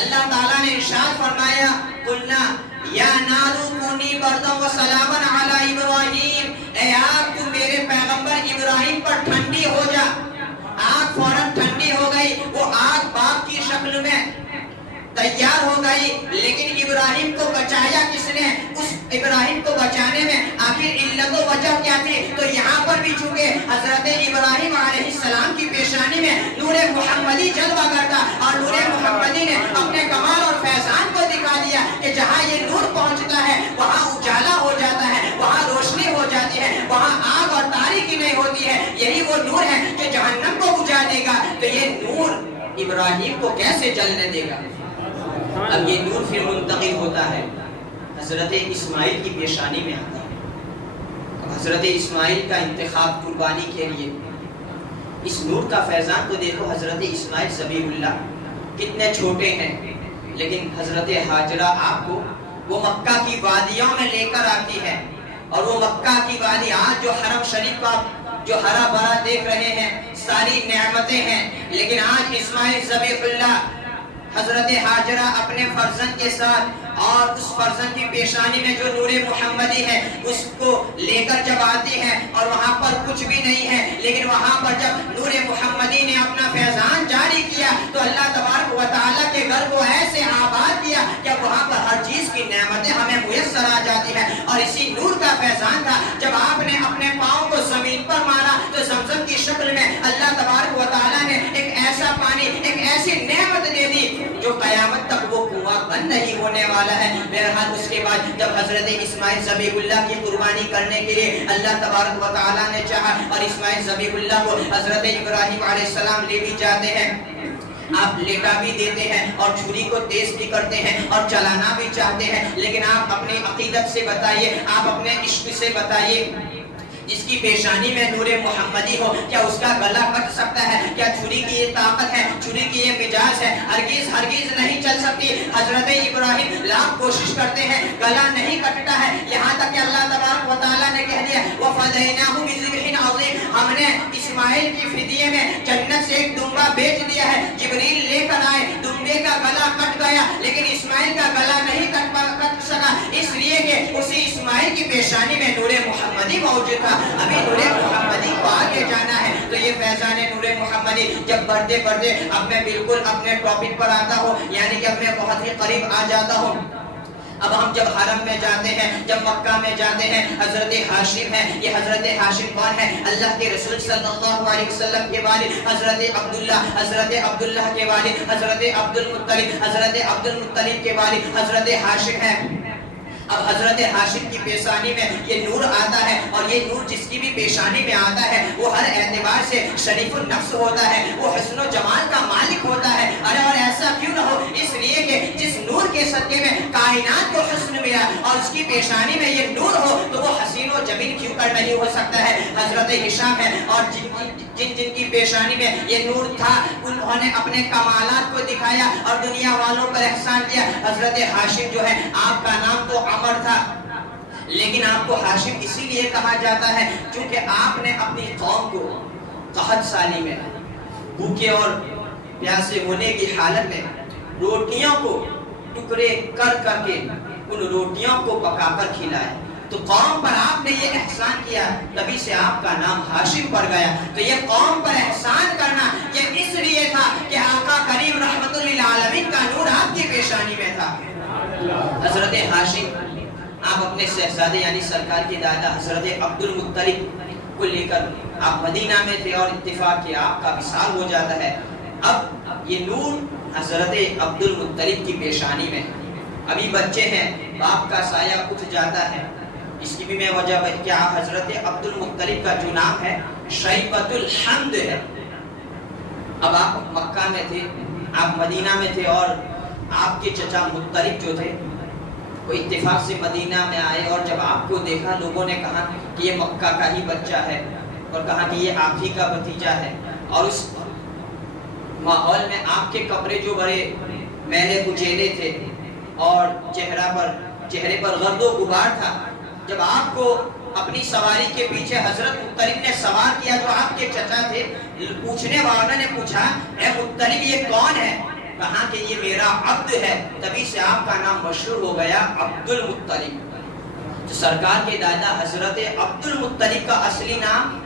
اللہ تعالیٰ نے ارشاد فرمایا قلنا یا نار کونی بردا و سلاما علی ابراہیم، اے آگ تو میرے پیغمبر ابراہیم پر ٹھنڈی ہو جا. آگ فوراً ٹھنڈی ہو گئی. وہ آگ باپ کی شکل میں تیار ہو گئی، لیکن ابراہیم کو بچایا کس نے؟ اس ابراہیم کو بچانے میں آخر علت و وجہ کیا تھی؟ تو یہاں پر بھی چونکہ حضرت ابراہیم علیہ السلام کی پیشانی میں نور محمدی جلوہ کرتا، اور نور محمدی نے اپنے کمال اور فیضان کو دکھا دیا کہ جہاں یہ نور پہنچتا ہے وہاں اجالا ہو جاتا ہے، وہاں روشنی ہو جاتی ہے، وہاں آگ اور تاریکی نہیں ہوتی ہے. یہی وہ نور ہے جو جہنم کو بجھا دے گا. تو یہ نور ابراہیم کو کیسے جلنے دے گا؟ اب یہ نور پھر منتقل ہوتا ہے، حضرت اسماعیل کی پیشانی میں آتا ہے. اب حضرت اسماعیل کا انتخاب قربانی کے لیے، اس نور کا فیضان تو دیکھو. حضرت اسماعیل ذبیح اللہ کتنے چھوٹے ہیں، لیکن حضرت ہاجرہ آپ کو وہ مکہ کی وادیوں میں لے کر آتی ہے. اور وہ مکہ کی وادی آج جو حرم شریف کا جو ہرا بھرا دیکھ رہے ہیں، ساری نعمتیں ہیں، لیکن آج اسماعیل ذبیح اللہ حضرت ہاجرہ اپنے فرزند کے ساتھ اور اس فرزند کی پیشانی میں جو نور محمدی ہے اس کو لے کر جب آتی ہے، اور وہاں پر کچھ بھی نہیں ہے، لیکن وہاں پر جب نور محمدی نے اپنا فیضان جاری کیا تو اللہ تبارک و تعالیٰ کے گھر کو ایسے آباد کیا کہ وہاں پر ہر چیز کی نعمتیں ہمیں میسر آ جاتی ہے. اور اسی نور کا فیضان تھا جب آپ نے اپنے پاؤں کو زمین پر مارا تو زمزم کی شکل میں اللہ تبارک و تعالیٰ نے ایک ایسا پانی، ایک ایسی نعمت دے دی جو قیامت تک وہ کنواں بند نہیں ہونے والا ہے. بہرحال اس کے بعد جب حضرت اسماعیل ذبیح اللہ کی قربانی کرنے کے لیے اللہ تبارک و تعالیٰ نے چاہا اور اسماعیل ذبیح اللہ کو حضرت ابراہیم علیہ السلام لے بھی جاتے ہیں، آپ لیٹا بھی دیتے ہیں اور چھری کو تیز بھی کرتے ہیں اور چلانا بھی چاہتے ہیں، لیکن آپ اپنی عقیدت سے بتائیے، آپ اپنے عشق سے بتائیے، جس کی پیشانی میں نور محمدی ہو کیا اس کا گلا کٹ سکتا ہے؟ کیا چھری کی یہ طاقت ہے، چھری کی یہ مجاز ہے؟ ہرگز ہرگز نہیں چل سکتی. حضرت ابراہیم لاکھ کوشش کرتے ہیں، گلا نہیں کٹتا ہے، یہاں تک کہ اللہ تبارک و تعالیٰ نے کہہ دیا وَفَدَيْنَاهُ بِذِبْحٍ عَظِيمٍ، ہم نے اسماعیل کی فدیے میں جنت سے ایک دمبا بیچ دیا ہے. جبریل لے کر آئے، دمبے کا گلا کٹ گیا، لیکن اسماعیل کا گلا نہیں کٹ سکا، اس لیے کہ اسی اسماعیل کی پیشانی میں نور محمدی موجود تھا. ابھی نور محمدی کو آگے جانا ہے. تو یہ فیضان نور محمدی جب بڑھتے بڑھتے اب میں بالکل اپنے ٹاپک پر آتا ہوں، یعنی کہ اب میں بہت ہی قریب آ جاتا ہوں. اب ہم جب حرم میں جاتے ہیں، جب مکہ میں جاتے ہیں، حضرت ہاشم ہے. یہ حضرت ہاشم کون ہے؟ اللہ کے رسول صلی اللہ علیہ وسلم کے والد حضرت عبداللہ، حضرت عبداللہ کے والد حضرت عبد المطلب، حضرت عبد المطلب کے والد حضرت ہاشم ہے. اب حضرت ہاشم کی پیشانی میں یہ نور آتا ہے، اور یہ نور جس کی بھی پیشانی میں آتا ہے وہ ہر اعتبار سے شریف النفس ہوتا ہے، وہ حسن و جمال کا مالک ہوتا ہے. ارے اور ایسا کیوں نہ ہو، اس لیے کہ جس نور کے صدقے میں کائنات کو حسن ملا اور اس کی پیشانی میں یہ نور ہو تو وہ حسین و جمیل کیوں کر نہیں ہو سکتا ہے؟ حضرت ہشام ہے، اور جن کی پیشانی میں یہ نور تھا انہوں نے اپنے کمالات کو دکھایا اور دنیا والوں پر احسان کیا. حضرت ہاشم جو ہے، آپ کا نام تو عمر تھا، لیکن آپ کو ہاشم اسی لیے کہا جاتا ہے کیونکہ آپ نے اپنی قوم کو قحط سالی میں، بھوکے اور پیاسے ہونے کی حالت میں روٹیوں کو ٹکڑے کر کر کے ان روٹیوں کو پکا کر کھلایا. تو قوم پر آپ نے یہ احسان کیا، تبھی سے آپ کا نام ہاشم پڑ گیا. تو یہ قوم پر احسان کرنا یہ اس لیے تھا کہ آقا کریم رحمت للعالمین کا نور آپ کی پیشانی میں تھا. حضرت ہاشم آپ اپنے شہزادے یعنی سرکار کے دادا حضرت عبد المطلب کو لے کر آپ مدینہ میں تھے اور اتفاق کہ آپ کا وصال ہو جاتا ہے۔ اب یہ نور حضرت عبد المطلب کی پیشانی میں، ابھی بچے ہیں، باپ کا سایہ اٹھ جاتا ہے۔ اس کی بھی میں وجہ کیا، حضرت عبد المطلب کا جو نام ہے شیبۃ الحمد ہے۔ اب آپ مکہ میں تھے، آپ مدینہ میں تھے، اور آپ کے چچا مطلب جو تھے وہ اتفاق سے مدینہ میں آئے، اور جب آپ کو دیکھا لوگوں نے کہا کہ یہ مکہ کا ہی بچہ ہے، اور کہا کہ یہ آپ ہی کا بھتیجا ہے۔ اور اس ماحول میں آپ کے کپڑے جو بڑے میلے کچیلے تھے اور چہرے پر گرد و غبار تھا، جب آپ کو اپنی سواری کے پیچھے حضرت مطلب نے سوار کیا تو آپ کے چچا تھے، پوچھنے والوں نے پوچھا اے مطلب یہ کون ہے؟ کہا کہ یہ میرا عبد ہے۔ تبھی سے آپ کا نام مشہور ہو گیا عبد المطلب۔ تو سرکار کے دادا حضرت عبد المطلب کا اصلی نام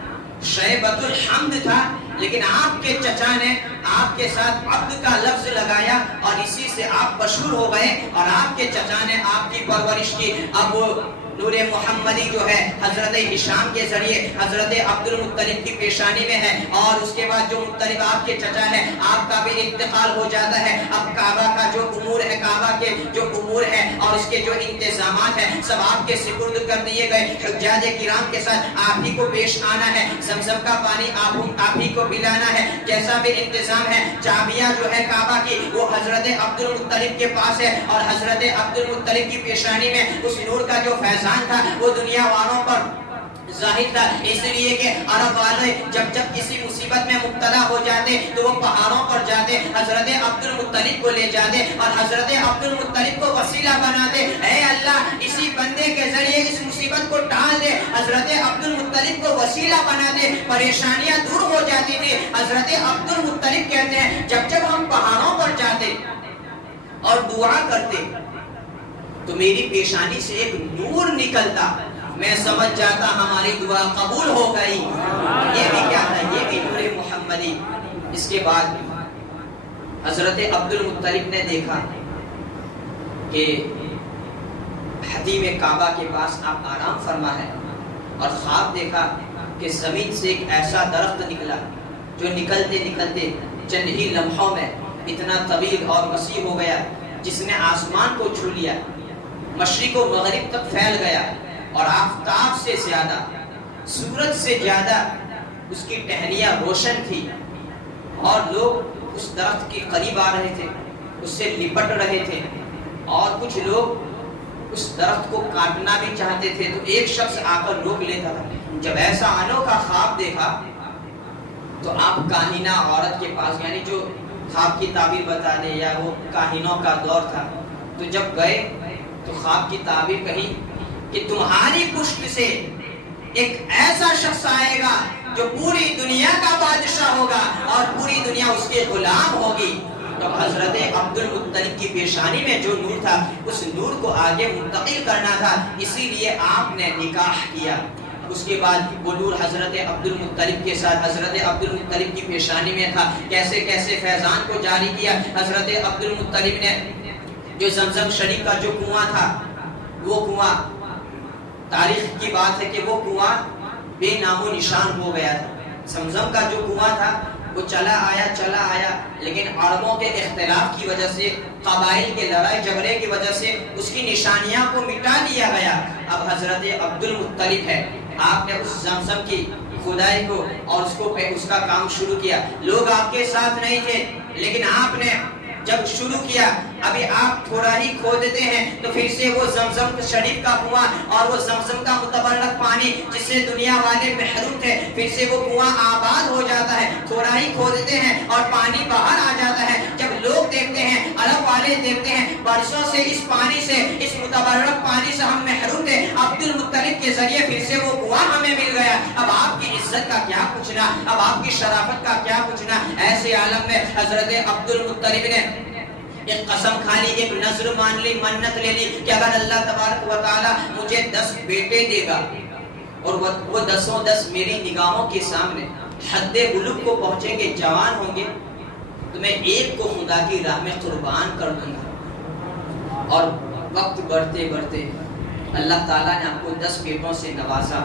شیبۃ الحمد تھا، لیکن آپ کے چچا نے آپ کے ساتھ عبد کا لفظ لگایا اور اسی سے آپ مشہور ہو گئے، اور آپ کے چچا نے آپ کی پرورش کی۔ اب وہ نور محمدی جو ہے حضرت ہشام کے ذریعے حضرت عبد المطلب کی پیشانی میں ہے، اور اس کے بعد جو مطلب آپ کے چچا ہے آپ کا بھی انتقال ہو جاتا ہے۔ اب کعبہ کا جو امور ہے، کعبہ کے جو امور ہے اور اس کے جو انتظامات ہیں سب آپ کے سپرد کر دیے گئے۔ حجاج کرام کے ساتھ آپ ہی کو پیش آنا ہے، زمزم کا پانی آپ ہی کو پلانا ہے، جیسا بھی انتظام ہے۔ چابیاں جو ہے کعبہ کی وہ حضرت عبد المطلب کے پاس ہے، اور حضرت عبد المطلب کی پیشانی میں اس نور کا جو فیضان تھا وہ دنیا والوں پر ظاہر تھا، اس لیے کہ عرب والے جب کسی مصیبت میں مبتلا ہو جاتے تو وہ پہاڑوں پر جاتے، حضرت عبد المطلب کو لے جاتے اور حضرت عبد المطلب کو وسیلہ بناتے۔ اے اللہ اسی بندے کے ذریعے اس مصیبت کو ٹال دے، حضرت عبد المطلب کو وسیلہ بنا دے، پریشانیاں دور ہو جاتی تھی۔ حضرت عبد المطلب کہتے ہیں جب ہم پہاڑوں پر جاتے اور دعا کرتے تو میری پیشانی سے ایک نور نکلتا، میں سمجھ جاتا ہماری دعا قبول ہو گئی۔ یہ بھی کیا تھا؟ یہ بھی نور محمدی۔ اس کے بعد حضرت عبد المطلب نے دیکھا کہ حتیم کعبہ کے پاس آپ آرام فرما ہے، اور خواب دیکھا کہ زمین سے ایک ایسا درخت نکلا جو نکلتے نکلتے چند ہی لمحوں میں اتنا طویل اور وسیع ہو گیا جس نے آسمان کو چھو لیا، مشرق و مغرب تک پھیل گیا، اور آفتاب سے زیادہ، سورج سے زیادہ اس کی ٹہنیاں روشن تھی، اور لوگ اس درخت کے قریب آ رہے تھے، اس سے لپٹ رہے تھے، اور کچھ لوگ اس درخت کو کاٹنا بھی چاہتے تھے تو ایک شخص آ کر روک لیتا تھا۔ جب ایسا انوکھا خواب دیکھا تو آپ کاہنہ عورت کے پاس، یعنی جو خواب کی تعبیر بتا دے، یا وہ کاہنوں کا دور تھا، تو جب گئے تو خواب کی تعبیر کہی کہ تمہاری پشت سے ایک ایسا شخص آئے گا جو پوری دنیا کا بادشاہ ہوگا اور پوری دنیا اس کے غلام ہوگی۔ تو حضرت عبد المطلب کی پیشانی میں جو نور تھا اس نور کو آگے منتقل کرنا تھا، اسی لیے آپ نے نکاح کیا۔ اس کے بعد وہ نور حضرت عبد المطلب کے ساتھ حضرت عبد المطلب کی پیشانی میں تھا، کیسے کیسے فیضان کو جاری کیا۔ حضرت عبد المطلب نے جو زمزم شریف کا جو کنواں تھا، وہ کنواں، تاریخ کی بات ہے کہ وہ کنواں بے نام و نشان ہو گیا تھا۔ زمزم کا جو کنواں تھا وہ چلا آیا، لیکن عربوں کے اختلاف کی وجہ سے، قبائل کے لڑائی جھگڑے کی وجہ سے اس کی نشانیاں کو مٹا دیا گیا۔ اب حضرت عبد المطلب ہے، آپ نے اس زمزم کی کھدائی کو اور اس کا کام شروع کیا۔ لوگ آپ کے ساتھ نہیں تھے، لیکن آپ نے جب شروع کیا، ابھی آپ تھوڑا ہی کھو دیتے ہیں تو پھر سے وہ زمزم شریف کا کنواں اور وہ زمزم کا متبرک پانی جس سے دنیا والے محروم تھے، پھر سے وہ کنواں آباد ہو جاتا ہے۔ تھوڑا ہی کھو دیتے ہیں اور پانی باہر آ جاتا ہے۔ جب لوگ دیکھتے ہیں، عرب والے دیکھتے ہیں، برسوں سے اس پانی سے، اس متبرک پانی سے ہم محروم تھے، عبد المطلب کے ذریعے پھر سے وہ کنواں ہمیں مل گیا۔ اب آپ کی عزت کا کیا پوچھنا، اب آپ کی شرافت کا کیا پوچھنا۔ ایسے عالم میں حضرت عبد المطلب نے ایک قسم کھا لی، ایک نظر مان لی، منت لے لی کہ اگر اللہ تبارک و تعالی مجھے 10 بیٹے دے گا اور وہ 10 میری نگاہوں کے سامنے حد بلوغ کو پہنچیں گے، جوان ہوں گے، تو میں ایک کو خدا کی راہ میں قربان کر دوں گا۔ اور وقت بڑھتے بڑھتے اللہ تعالیٰ نے آپ کو 10 بیٹوں سے نوازا،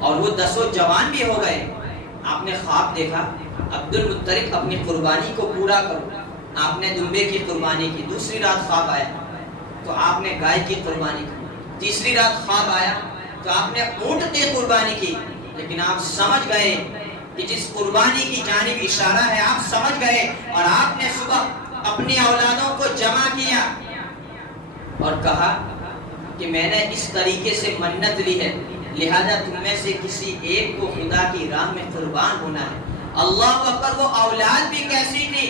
اور وہ 10 جوان بھی ہو گئے. آپ نے خواب دیکھا عبد المطلب اپنی قربانی کو پورا کرو. آپ نے دمبے کی قربانی کی. دوسری رات خواب آیا تو آپ نے گائے کی قربانی کی. تیسری رات خواب آیا تو آپ نے اونٹ کی قربانی کی. لیکن آپ سمجھ گئے کہ جس قربانی کی جانب اشارہ ہے آپ سمجھ گئے اور آپ نے صبح اپنی اولادوں کو جمع کیا اور کہا کہ میں نے اس طریقے سے منت لی ہے, لہذا تم میں سے کسی ایک کو خدا کی راہ میں قربان ہونا ہے. اللہ اکبر. وہ اولاد بھی کیسی تھی,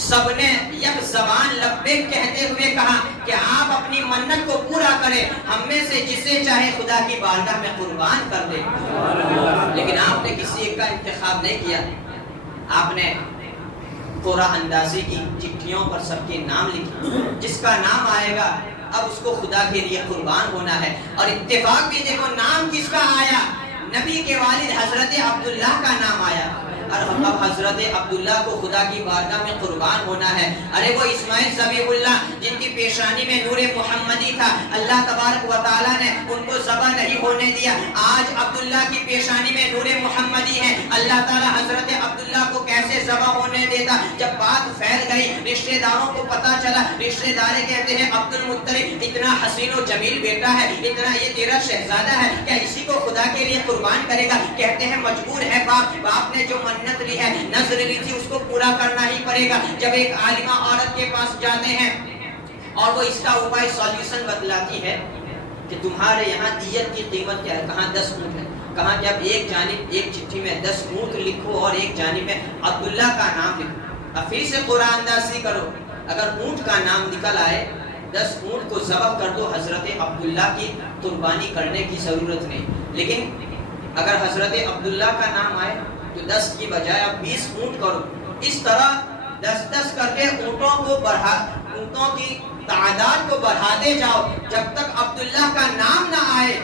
سب نے یک زبان لبیک کہتے ہوئے کہا کہ آپ اپنی منت کو پورا کریں, ہم میں سے جسے چاہے خدا کی بارگاہ میں قربان کر دیں. لیکن آپ نے کسی ایک کا انتخاب نہیں کیا. آپ نے قرآن اندازی کی چٹھیوں پر سب کے نام لکھے, جس کا نام آئے گا اب اس کو خدا کے لیے قربان ہونا ہے. اور اتفاق بھی دیکھو نام کس کا آیا, نبی کے والد حضرت عبداللہ کا نام آیا. اور اب حضرت عبداللہ کو خدا کی بارگاہ میں قربان ہونا ہے. ارے وہ اسماعیل ذبیح اللہ جن کی پیشانی میں نور محمدی تھا, اللہ تبارک و تعالیٰ نے ان کو ذبح نہیں ہونے دیا. آج عبداللہ کی پیشانی میں نور محمدی ہے, اللہ تعالیٰ حضرت عبداللہ کو کیسے ذبح ہونے دیتا. جب بات پھیل گئی, رشتہ داروں کو پتا چلا, رشتہ دار کہتے ہیں عبد المطلب اتنا حسین و جمیل بیٹا ہے, اتنا یہ تیرا شہزادہ ہے, کیا اسی کو خدا کے لیے قربان کرے گا. کہتے ہیں مجبور ہے باپ نے جو منت لی ہے, نظر لی تھی, اس کو پورا کرنا ہی پڑے گا. جب ایک عالمہ عورت کے پاس جاتے ہیں اور وہ اس کا اوپر سولوشن بتلاتی ہے کہ تمہارے یہاں دیت کی قیمت کیا ہے, کہاں 10 اونٹ ہے, کہاں کہ اب ایک جانب ایک چٹھی میں 10 اونٹ لکھو اور ایک جانب میں عبداللہ کا نام لکھو. اب پھر سے قرآن اندازی کرو, اگر اونٹ کا نام نکل آئے 10 اونٹ کو ذبح کر دو, حضرت عبداللہ کی قربانی کرنے کی ضرورت نہیں. لیکن اگر حضرت عبداللہ کا نام آئے تو 10 کی بجائے اب 20 اونٹ کرو. اس طرح 10 کر کے اونٹوں کی تعداد کو بڑھاتے جاؤ جب تک عبداللہ کا نام نہ آئے.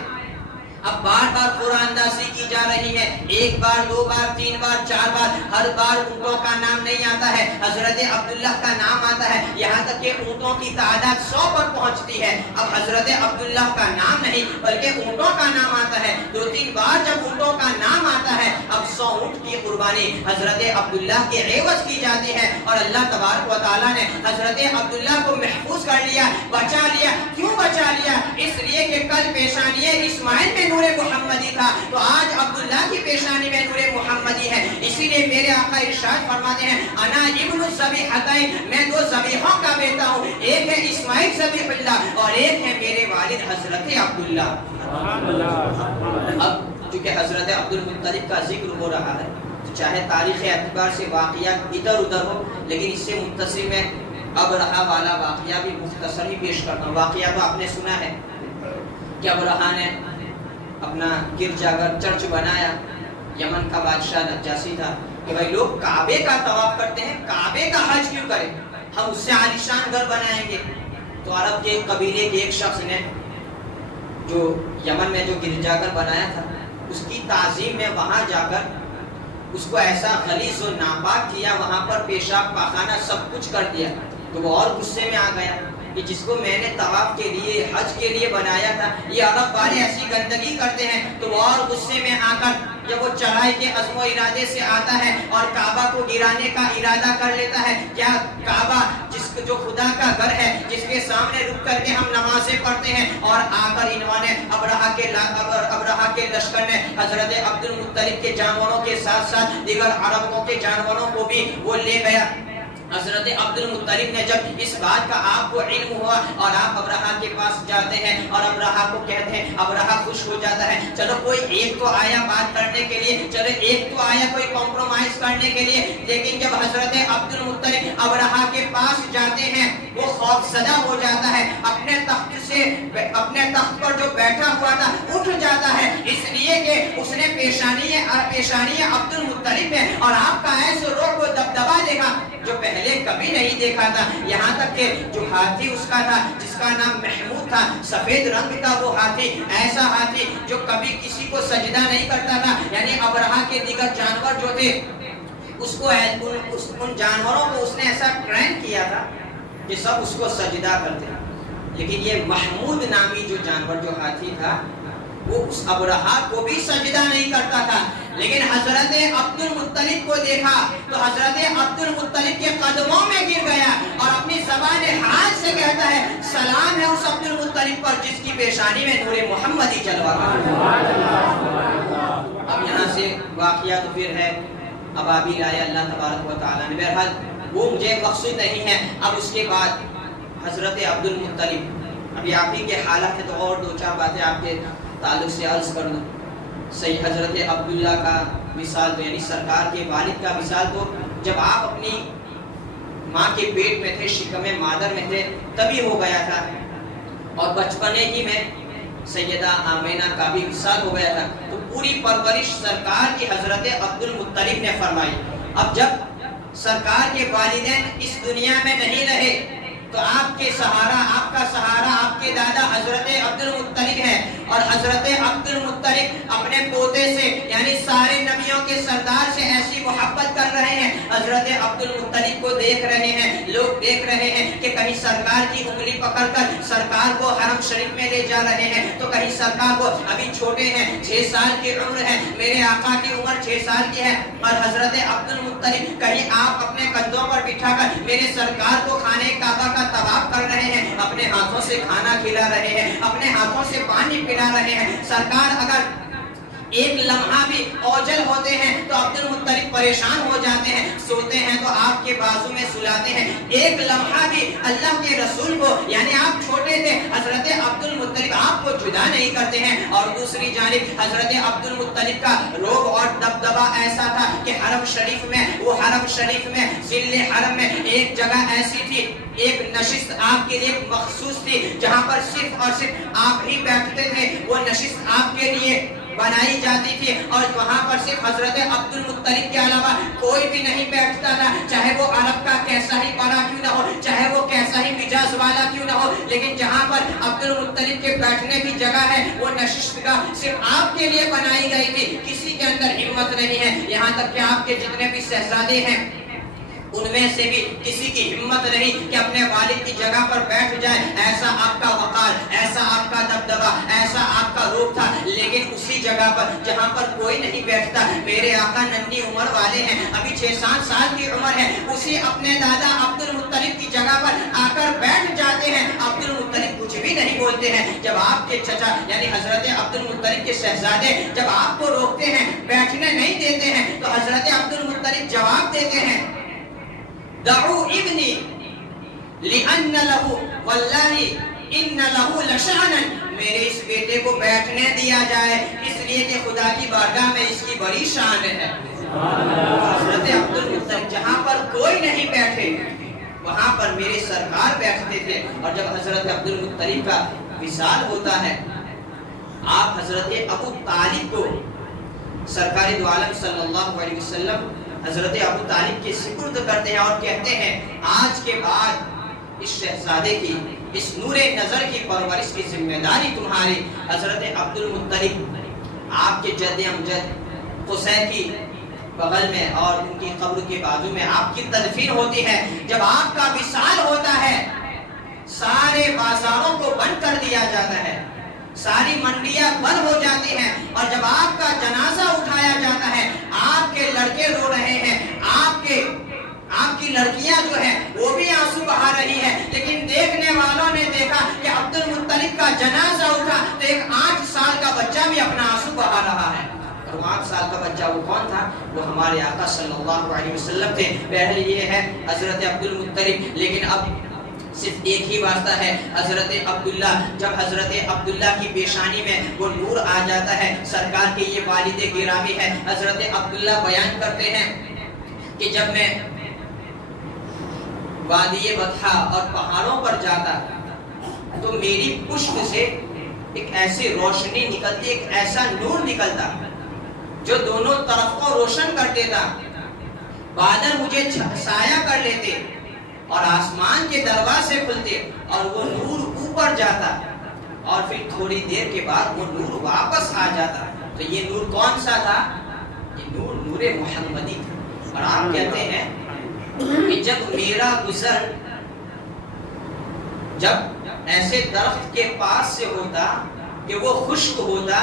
اب بار بار قرآن اندازی کی جا رہی ہے, 1 بار 2 بار 3 بار 4 بار, ہر بار اونٹوں کا نام نہیں آتا ہے, حضرت عبداللہ کا نام آتا ہے, یہاں تک کہ اونٹوں کی تعداد 100 پر پہنچتی ہے. اب حضرت عبداللہ کا نام نہیں بلکہ اونٹوں کا نام آتا ہے. 2-3 بار جب اونٹوں کا نام آتا ہے, اب 100 اونٹ کی قربانی حضرت عبداللہ کے عوض کی جاتی ہے. اور اللہ تبارک و تعالیٰ نے حضرت عبداللہ کو محفوظ کر لیا, بچا لیا. کیوں بچا لیا؟ اس لیے کہ کل پیشانی اسماعیل میں نور محمدی تھا, تو آج عبداللہ کی پیشانی میں نور محمدی ہے. اسی لیے میرے آقا ارشاد فرماتے ہیں انا ابن الذبیحتین, میں 2 ذبیحوں کا بیٹا ہوں, ایک ہے اسماعیل ذبیح اللہ اور ایک ہے میرے والد حضرت عبداللہ. اب چونکہ حضرت عبد المطلب کا ذکر ہو رہا ہے, چاہے تاریخ اعتبار سے واقعات ادھر ادھر ہو, لیکن اس سے متصل میں ابرہہ والا واقعہ بھی مختصر ہی پیش کرتا ہوں. واقعہ تو آپ نے سنا ہے کہ ابرہہ نے اپنا گرجا گھر چرچ بنایا. یمن کا بادشاہ نجاشی تھا کہ بھائی لوگ کعبے کا طواف کرتے ہیں, کعبے کا حج کیوں کریں, ہم اس سے عالیشان گھر بنائیں گے. تو عرب کے قبیلے کے ایک شخص نے جو یمن میں جو گرجا گھر بنایا تھا, اس کی تعظیم میں وہاں جا کر اس کو ایسا غلیظ و ناپاک کیا, وہاں پر پیشاب پاخانہ سب کچھ کر دیا. تو وہ اور غصے میں آ گیا کہ جس کو میں نے طواف کے لیے حج کے لیے بنایا تھا, یہ عرب والے ایسی گندگی کرتے ہیں. تو وہ اور غصے میں آ کر جب وہ چڑھائی کے عزم و ارادے سے آتا ہے اور کعبہ کو گرانے کا ارادہ کر لیتا ہے, کیا کعبہ جو خدا کا گھر ہے, جس کے سامنے رک کر کے ہم نمازیں پڑھتے ہیں, اور آ کر انہوں نے ابرہہ کے لشکر نے حضرت عبد المطلب کے جانوروں کے ساتھ ساتھ دیگر عربوں کے جانوروں کو بھی وہ لے گیا. حضرت عبد المطلب نے جب اس بات کا آپ کو علم ہوا اور آپ ابرہہ کے پاس جاتے ہیں اور ابرہہ کو کہتے ہیں, ابرہہ خوش ہو جاتا ہے, چلو کوئی ایک تو آیا بات کرنے کے لیے, چلو ایک تو آیا کوئی کمپرومائز کرنے کے لیے. لیکن جب حضرت عبد المطلب ابرہہ کے پاس جاتے ہیں وہ خوف زدہ ہو جاتا ہے, اپنے تخت پر جو بیٹھا ہوا تھا اٹھ جاتا ہے, اس لیے کہ اس نے پیشانی عبد المطلب ہے اور آپ کا ایسا رعب و دبدبا دیکھا جو پہلے کبھی نہیں دیکھا تھا. یہاں تک کہ جو ہاتھی اس کا تھا جس کا نام محمود تھا, سفید رنگ کا وہ ہاتھی, ایسا ہاتھی جو کبھی کسی کو سجدہ نہیں کرتا تھا, یعنی ابرہہ کے دیگر جانور جو تھے ان جانوروں کو اس نے ایسا ٹرین کیا تھا کہ سب اس کو سجدہ کرتے. لیکن یہ محمود نامی جو جانور جو ہاتھی تھا وہ اس ابرہا کو بھی سجدہ نہیں کرتا تھا، لیکن حضرت عبد المطلب کو دیکھا تو حضرت عبد المطلب کے قدموں میں گر گیا اور اپنی زبان حال سے کہتا ہے سلام ہے اس عبد المطلب پر جس کی پیشانی میں نور محمدی جلوہ رہا ہے۔ اب یہاں سے واقعہ تو پھر ہے ابابیل آئے اللہ تبارک و تعالیٰ نے، بہرحال وہ مجھے مقصود نہیں ہے۔ اب اس کے بعد حضرت عبد المطلب، ابھی آپ ہی کے حالات ہے تو اور دو چار باتیں آپ کے تعلق سے عرض کر دوں۔ صحیح حضرت عبداللہ کا مثال تو یعنی سرکار کے والد کا مثال تو جب آپ اپنی ماں کے پیٹ میں تھے، شکم مادر میں تھے، تبھی ہو گیا تھا، اور بچپنے ہی میں سیدہ آمینہ کا بھی مثال ہو گیا تھا۔ تو پوری پرورش سرکار کی حضرت عبد المطلب نے فرمائی۔ اب جب سرکار کے والدین اس دنیا میں نہیں رہے تو آپ کے سہارا، آپ کا سہارا آپ کے دادا حضرت عبد المطلب ہے، اور حضرت عبد المطلب اپنے پوتے سے یعنی سارے نبیوں کے سردار سے ایسی محبت کر رہے ہیں۔ حضرت عبد المطلب کو دیکھ رہے ہیں، لوگ دیکھ رہے ہیں کہ کہیں سرکار کی انگلی پکڑ کر سرکار کو حرم شریف میں لے جا رہے ہیں، تو کہیں سرکار کو ابھی چھوٹے ہیں، 6 سال کی عمر ہے، میرے آقا کی عمر 6 سال کی ہے، اور حضرت عبد المطلب کہیں آپ اپنے کندھوں پر بٹھا کر میرے سرکار کو خانے کعبہ کا طواف کر رہے ہیں، اپنے ہاتھوں سے کھانا کھلا رہے ہیں، اپنے ہاتھوں سے پانی پلا رہے ہیں۔ سرکار اگر ایک لمحہ بھی اوجل ہوتے ہیں تو عبد المطلب پریشان ہو جاتے ہیں، سوتے ہیں تو آپ کے بازو میں سلاتے ہیں۔ ایک لمحہ بھی اللہ کے رسول کو یعنی آپ چھوٹے تھے، حضرت عبد المطلب آپ کو جدا نہیں کرتے ہیں۔ اور دوسری جانب حضرت عبد المطلب کا روب اور دبدبہ ایسا تھا کہ حرم شریف میں، وہ حرم شریف میں ذل حرم میں ایک جگہ ایسی تھی، ایک نشست آپ کے لیے مخصوص تھی جہاں پر صرف اور صرف آپ ہی بیٹھتے تھے، وہ نشست آپ کے لیے بنائی جاتی تھی، اور وہاں پر صرف حضرت عبد المطلب کے علاوہ کوئی بھی نہیں بیٹھتا تھا، چاہے وہ عرب کا کیسا ہی بڑا کیوں نہ ہو، چاہے وہ کیسا ہی مزاج والا کیوں نہ ہو، لیکن جہاں پر عبد المطلب کے بیٹھنے کی جگہ ہے وہ نشست کا صرف آپ کے لیے بنائی گئی تھی۔ کسی کے اندر ہمت نہیں ہے، یہاں تک کہ آپ کے جتنے بھی شہزادے ہیں ان میں سے بھی کسی کی ہمت نہیں کہ اپنے والد کی جگہ پر بیٹھ جائے، ایسا آپ کا وقار، ایسا آپ کا دبدبہ، ایسا آپ کا روپ تھا۔ لیکن اسی جگہ پر جہاں پر کوئی نہیں بیٹھتا، میرے آقا ننھی عمر والے ہیں، ابھی 6-7 سال کی عمر ہے، اسی اپنے دادا عبد المطلب کی جگہ پر آ کر بیٹھ جاتے ہیں۔ عبد المطلب کچھ بھی نہیں بولتے ہیں۔ جب آپ کے چچا یعنی حضرت عبد المطلب کے شہزادے جب آپ کو روکتے ہیں، بیٹھنے نہیں دیتے ہیں، تو حضرت عبد المطلب جواب دیتے ہیں دعو ابنی لأن له واللہ ان له لشانا، میرے اس بیٹے کو بیٹھنے دیا جائے اس لیے کہ خدا کی بارگاہ میں اس کی بڑی شان ہے۔ حضرت عبد المطلب جہاں پر کوئی نہیں بیٹھے وہاں پر میرے سرکار بیٹھتے تھے۔ اور جب حضرت عبد المطلب کا وصال ہوتا ہے، آپ حضرت ابو طالب کو سرکار دو عالم صلی اللہ علیہ وسلم حضرت ابو طالب کے سپرد کرتے ہیں اور کہتے ہیں آج کے بعد اس شہزادے کی، اس نور نظر کی پرورش کی ذمہ داری تمہاری۔ حضرت عبد المطلب آپ کے جد امجد قصی کی بغل میں اور ان کی قبر کے بازو میں آپ کی تدفین ہوتی ہے۔ جب آپ کا وصال ہوتا ہے سارے بازاروں کو بند کر دیا جاتا ہے، ساری منڈیاں بند ہو جاتی ہیں، اور جب آپ کا جنازہ اٹھایا جاتا ہے آپ کے لڑکے رو رہے ہیں، آپ کی لڑکیاں جو ہیں وہ بھی آنسو بہا رہی ہیں، لیکن دیکھنے والوں نے دیکھا کہ عبد المطلب کا جنازہ اٹھا تو ایک 8 سال کا بچہ بھی اپنا آنسو بہا رہا ہے۔ اور 8 سال کا بچہ وہ کون تھا؟ وہ ہمارے آقا صلی اللہ علیہ وسلم تھے۔ پہلے یہ ہے حضرت عبد المطلب، لیکن اب صرف ایک ہی واسطہ ہے حضرت عبداللہ۔ جب حضرت عبداللہ کی پیشانی میں وہ نور آ جاتا ہے، سرکار کے یہ والد گرامی ہے، حضرت عبداللہ بیان کرتے ہیں کہ جب میں وادی بطحا اور پہاڑوں پر جاتا تو میری پشت سے ایک ایسی روشنی نکلتی، ایک ایسا نور نکلتا جو دونوں طرف کو روشن کر دیتا، بادل مجھے سایہ کر لیتے اور آسمان کے دروازے کھلتے اور وہ نور اوپر جاتا، اور پھر تھوڑی دیر کے بعد وہ نور واپس آ جاتا۔ تو یہ نور کون سا تھا؟ یہ نور محمدی تھا۔ اور آپ کہتے ہیں کہ جب میرا گزر جب ایسے درخت کے پاس سے ہوتا کہ وہ خشک ہوتا،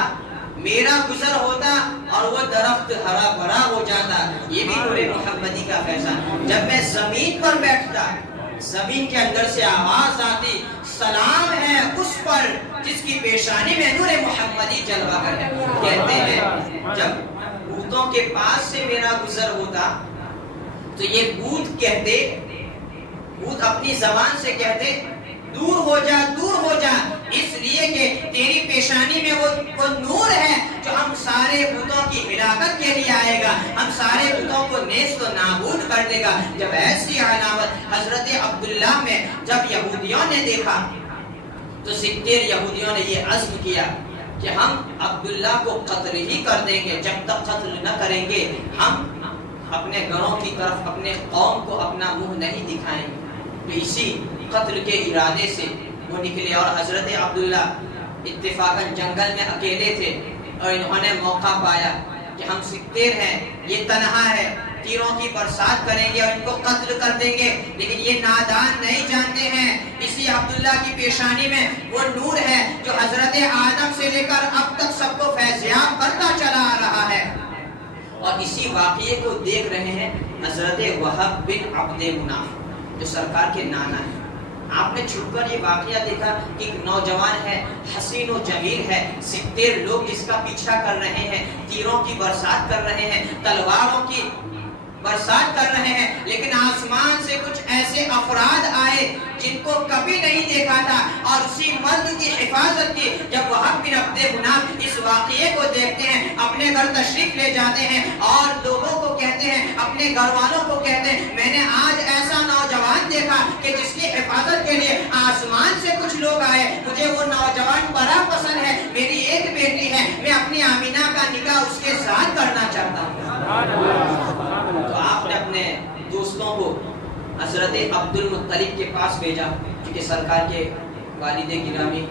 میرا گزر ہوتا اور وہ درخت ہرا بھرا ہو جاتا. یہ بھی نور محمدی کا فیضان. جب میں زمین پر بیٹھتا، زمین کے اندر سے آواز آتی، سلام ہے اس پر جس کی پیشانی میں نور محمدی جلوہ گر ہے. کہتے ہیں جب بتوں کے پاس سے میرا گزر ہوتا تو یہ بت کہتے، بت اپنی زبان سے کہتے دور ہو جا، دور ہو جا، اس لیے کہ تیری پیشانی میں وہ نور ہے جو ہم سارے بتوں کی ہلاکت کے لیے آئے گا، ہم سارے بتوں کو نیست و نابود کر دے گا. جب ایسی علامت حضرت عبداللہ میں جب یہودیوں نے دیکھا تو 70 یہودیوں نے یہ عزم کیا کہ ہم عبداللہ کو قتل ہی کر دیں گے. جب تک قتل نہ کریں گے ہم اپنے گھروں کی طرف، اپنے قوم کو اپنا منہ نہیں دکھائیں گے. تو اسی قتل کے ارادے سے وہ نکلے اور حضرت عبداللہ اتفاقاً جنگل میں اکیلے تھے اور انہوں نے موقع پایا کہ ہم 70 ہیں، یہ تنہا ہے، تیروں کی برسات کریں گے اور ان کو قتل کر دیں گے. لیکن یہ نادان نہیں جانتے ہیں اسی عبداللہ کی پیشانی میں وہ نور ہے جو حضرت آدم سے لے کر اب تک سب کو فیضیاب کرتا چلا آ رہا ہے. اور اسی واقعے کو دیکھ رہے ہیں حضرت وہب بن عبد مناف جو سرکار کے نانا ہے. آپ نے چھپ کر یہ واقعہ دیکھا کہ ایک نوجوان ہے، حسین و جمیل ہے، 70 لوگ جس کا پیچھا کر رہے ہیں، تیروں کی برسات کر رہے ہیں، تلواروں کی برسات کر رہے ہیں. لیکن آسمان سے کچھ ایسے افراد آئے جن کو کبھی نہیں دیکھا تھا اور اسی مرد کی حفاظت کی. جب وہب بن عبد مناف اس واقعے کو دیکھتے ہیں، اپنے گھر تشریف لے جاتے ہیں اور لوگوں کو کہتے ہیں، اپنے گھر والوں کو کہتے ہیں میں نے آج ایسا نوجوان دیکھا کہ جس کی حفاظت کے لیے آسمان سے کچھ لوگ آئے. مجھے وہ نوجوان بڑا پسند ہے، میری ایک بیٹی ہے، میں اپنی آمینہ کا نکاح اس کے ساتھ کرنا چاہتا ہوں. تو آپ نے اپنے دوستوں کو حضرت عبد المطلب کے پاس بھیجا کیونکہ سرکار کے والد گرامی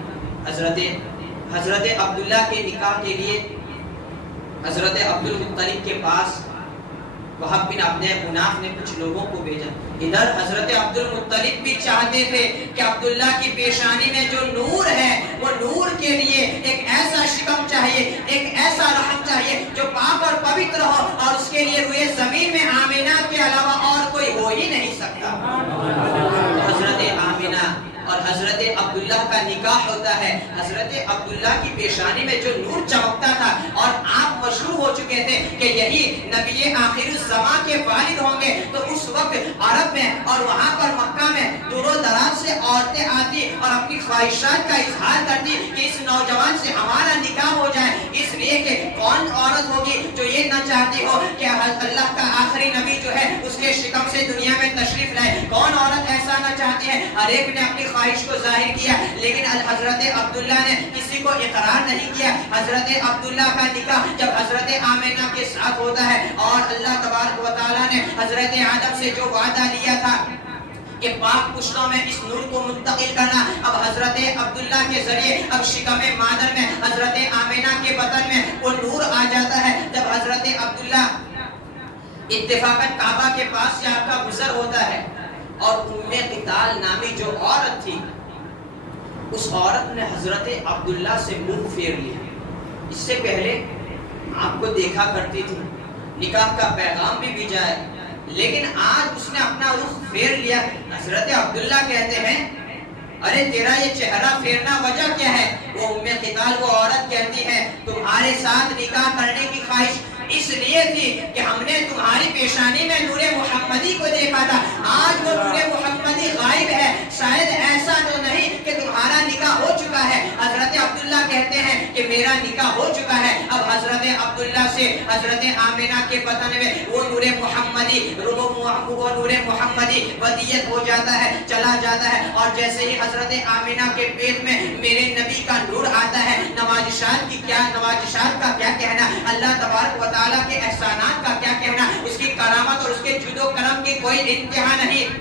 حضرت عبداللہ کے نکاح کے لیے حضرت عبد المطلب کے پاس وہب بن عبد مناف نے کچھ لوگوں کو بھیجا. ادھر حضرت عبد المطلب بھی چاہتے تھے کہ عبداللہ کی پیشانی میں جو نور ہے وہ نور کے لیے ایک ایسا شکم چاہیے، ایک ایسا رحم چاہیے جو پاک اور پوتر ہو، اور اس کے لیے روئے زمین میں آمینہ کے علاوہ اور کوئی ہو ہی نہیں سکتا. حضرت آمینہ اور حضرت عبداللہ کا نکاح ہوتا ہے. حضرت عبداللہ کی پیشانی میں جو نور چمکتا تھا اور آپ مشہور ہو چکے تھے کہ یہی نبی آخر الزمان کے والد ہوں گے، تو اس وقت عرب میں اور وہاں پر مکہ میں دور و دراز سے عورتیں آتی اور اپنی خواہشات کا اظہار کرتی کہ اس نوجوان سے ہمارا نکاح ہو جائے. اس لیے کہ کون عورت ہوگی جو یہ نہ چاہتی ہو کہ اللہ کا آخری نبی جو ہے اس کے شکم سے دنیا میں تشریف لائے؟ کون عورت ایسا نہ چاہتی ہے؟ ہر ایک نے اپنی خواہش کو ظاہر کیا، لیکن حضرت عبداللہ نے کسی کو اقرار نہیں کیا. حضرت عبداللہ کا نکاح جب حضرت آمینہ کے ساتھ ہوتا ہے اور اللہ تبارک و تعالیٰ نے حضرت آدم سے جو وعدہ لیا تھا کہ پاک پشتوں میں اس نور کو منتقل کرنا، اب حضرت عبداللہ کے ذریعے اب شکم مادر میں حضرت آمینہ کے بطن میں وہ نور آ جاتا ہے. جب حضرت عبداللہ اتفاقاً کعبہ کے پاس سے آپ کا گزر ہوتا ہے اور قتال نامی جو عورت تھی اس عورت نے حضرت عبداللہ سے منہ پھیر لیا. اس سے پہلے آپ کو دیکھا کرتی تھی، نکاح کا پیغام بھی بھیجا ہے، لیکن آج اس نے اپنا رخ پھیر لیا. حضرت عبداللہ کہتے ہیں ارے تیرا یہ چہرہ پھیرنا وجہ کیا ہے؟ وہ قتال وہ عورت کہتی ہے تمہارے ساتھ نکاح کرنے کی خواہش اس لیے تھی کہ ہم نے تمہاری پیشانی میں نور محمدی کو دیکھا تھا. آج وہ نور محمدی غائب ہے، شاید ایسا تو نہیں کہ تمہارا نکاح ہو چکا ہے. حضرت عبداللہ کہتے ہیں کہ میرا نکاح ہو چکا ہے. اب حضرت عبداللہ سے حضرت آمینہ کے بطن میں وہ نور محمدی ودیت ہو جاتا ہے، چلا جاتا ہے. اور جیسے ہی حضرت آمینہ کے پیٹ میں میرے نبی کا نور آتا ہے، نوازشات کا کیا کہنا، اللہ تبارک و تعالیٰ کے احسانات کا کیا کہنا، اس کی کرامت اور اس کے جود و کرم کی کوئی انتہا نہیں.